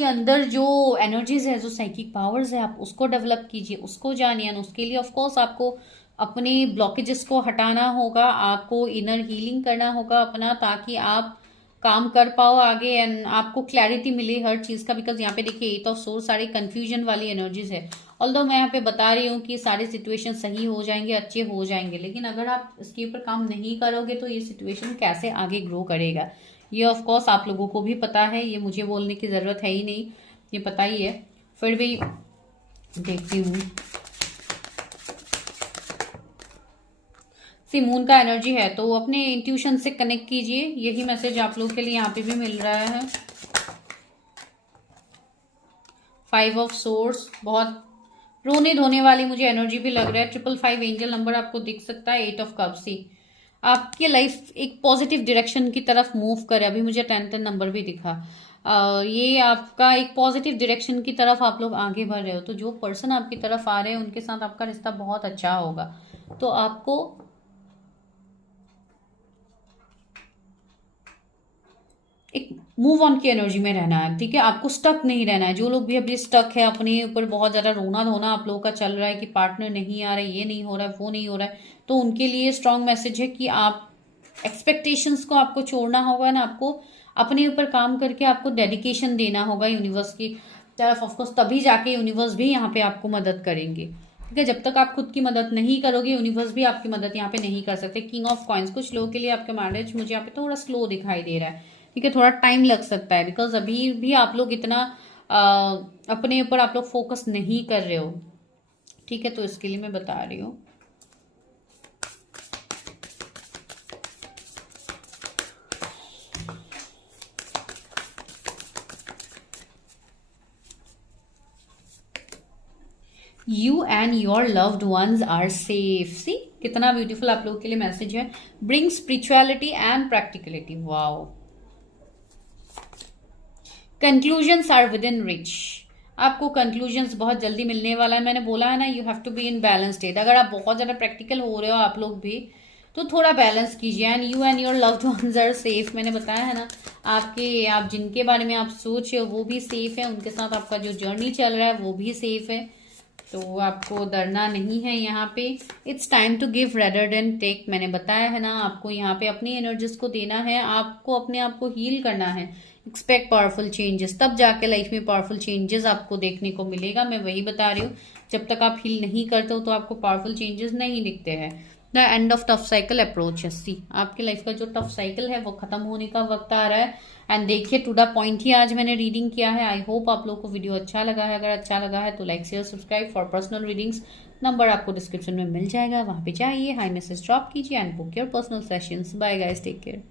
अंदर जो एनर्जीज है, जो साइकिक पावर्स है, आप उसको डेवलप कीजिए, उसको जानिए। उसके लिए ऑफ कोर्स आपको अपने ब्लॉकेजेस को हटाना होगा, आपको इनर हीलिंग करना होगा अपना, ताकि आप काम कर पाओ आगे एंड आपको क्लैरिटी मिले हर चीज का। बिकॉज यहाँ पे देखिए 8 ऑफ सोर्स सारी कंफ्यूजन वाली एनर्जीज है। ऑल्दो मैं यहाँ पे बता रही हूँ कि सारे सिचुएशन सही हो जाएंगे, अच्छे हो जाएंगे, लेकिन अगर आप इसके ऊपर काम नहीं करोगे तो ये सिचुएशन कैसे आगे ग्रो करेगा, ये ऑफ कोर्स आप लोगों को भी पता है, ये मुझे बोलने की जरूरत है ही नहीं, ये पता ही है। फिर भी देखती हूँ। सी मून का एनर्जी है, तो अपने इंट्यूशन से कनेक्ट कीजिए, यही मैसेज आप लोगों के लिए यहाँ पे भी मिल रहा है। 5 ऑफ सोर्स बहुत रोने धोने वाली मुझे एनर्जी भी लग रहा है। 555 एंजल नंबर आपको दिख सकता है। 8 ऑफ कप्स, सी आपकी लाइफ एक पॉजिटिव डायरेक्शन की तरफ मूव करे। अभी मुझे 10 नंबर भी दिखा। ये आपका एक पॉजिटिव डायरेक्शन की तरफ आप लोग आगे बढ़ रहे हो। तो जो पर्सन आपकी तरफ आ रहे हैं उनके साथ आपका रिश्ता बहुत अच्छा होगा। तो आपको एक मूव ऑन की एनर्जी में रहना है, ठीक है, आपको स्टक नहीं रहना है। जो लोग भी अभी स्टक है, अपने ऊपर बहुत ज्यादा रोना धोना आप लोगों का चल रहा है कि पार्टनर नहीं आ रहा है, ये नहीं हो रहा है, वो नहीं हो रहा है, तो उनके लिए स्ट्रांग मैसेज है कि आप एक्सपेक्टेशंस को आपको छोड़ना होगा ना, आपको अपने ऊपर काम करके आपको डेडिकेशन देना होगा यूनिवर्स की तरफ। ऑफकोर्स तभी जाके यूनिवर्स भी यहाँ पे आपको मदद करेंगे, ठीक है। जब तक आप खुद की मदद नहीं करोगे यूनिवर्स भी आपकी मदद यहाँ पे नहीं कर सकते। किंग ऑफ कॉइंस, कुछ लोगों के लिए आपका मैरिज मुझे यहाँ पे थोड़ा स्लो दिखाई दे रहा है, ठीक है, थोड़ा टाइम लग सकता है। बिकॉज अभी भी आप लोग इतना अपने ऊपर आप लोग फोकस नहीं कर रहे हो, ठीक है, तो इसके लिए मैं बता रही हूँ। You and your loved ones are safe. See कितना ब्यूटीफुल आप लोगों के लिए मैसेज है। Bring spirituality and practicality. Wow, conclusions are within reach. आपको कंक्लूजन्स बहुत जल्दी मिलने वाला है। मैंने बोला है ना, you have to be in balance state. अगर आप बहुत ज्यादा प्रैक्टिकल हो रहे हो आप लोग भी, तो थोड़ा बैलेंस कीजिए। And you and your loved ones are safe. मैंने बताया है ना, आप जिनके बारे में आप सोच रहे हो वो भी सेफ है, उनके साथ आपका जो जर्नी चल रहा है वो भी सेफ है, तो आपको डरना नहीं है यहाँ पे। It's time to give rather than take. मैंने बताया है ना, आपको यहाँ पे अपनी एनर्जीज को देना है, आपको अपने आप को हील करना है। एक्सपेक्ट पावरफुल चेंजेस, तब जाके लाइफ में पावरफुल चेंजेस आपको देखने को मिलेगा। मैं वही बता रही हूँ, जब तक आप हील नहीं करते हो तो आपको पावरफुल चेंजेस नहीं दिखते हैं। The end of tough cycle approach. See आपकी लाइफ का जो टफ साइकिल है वो खत्म होने का वक्त आ रहा है। एंड देखिए टू द पॉइंट ही आज मैंने रीडिंग किया है। आई होप आप लोग को वीडियो अच्छा लगा है। अगर अच्छा लगा है तो like share subscribe. For personal readings number आपको डिस्क्रिप्शन में मिल जाएगा, वहां पे जाइए, हाई मैसेज ड्रॉप कीजिए and book your personal sessions. Bye guys, take care.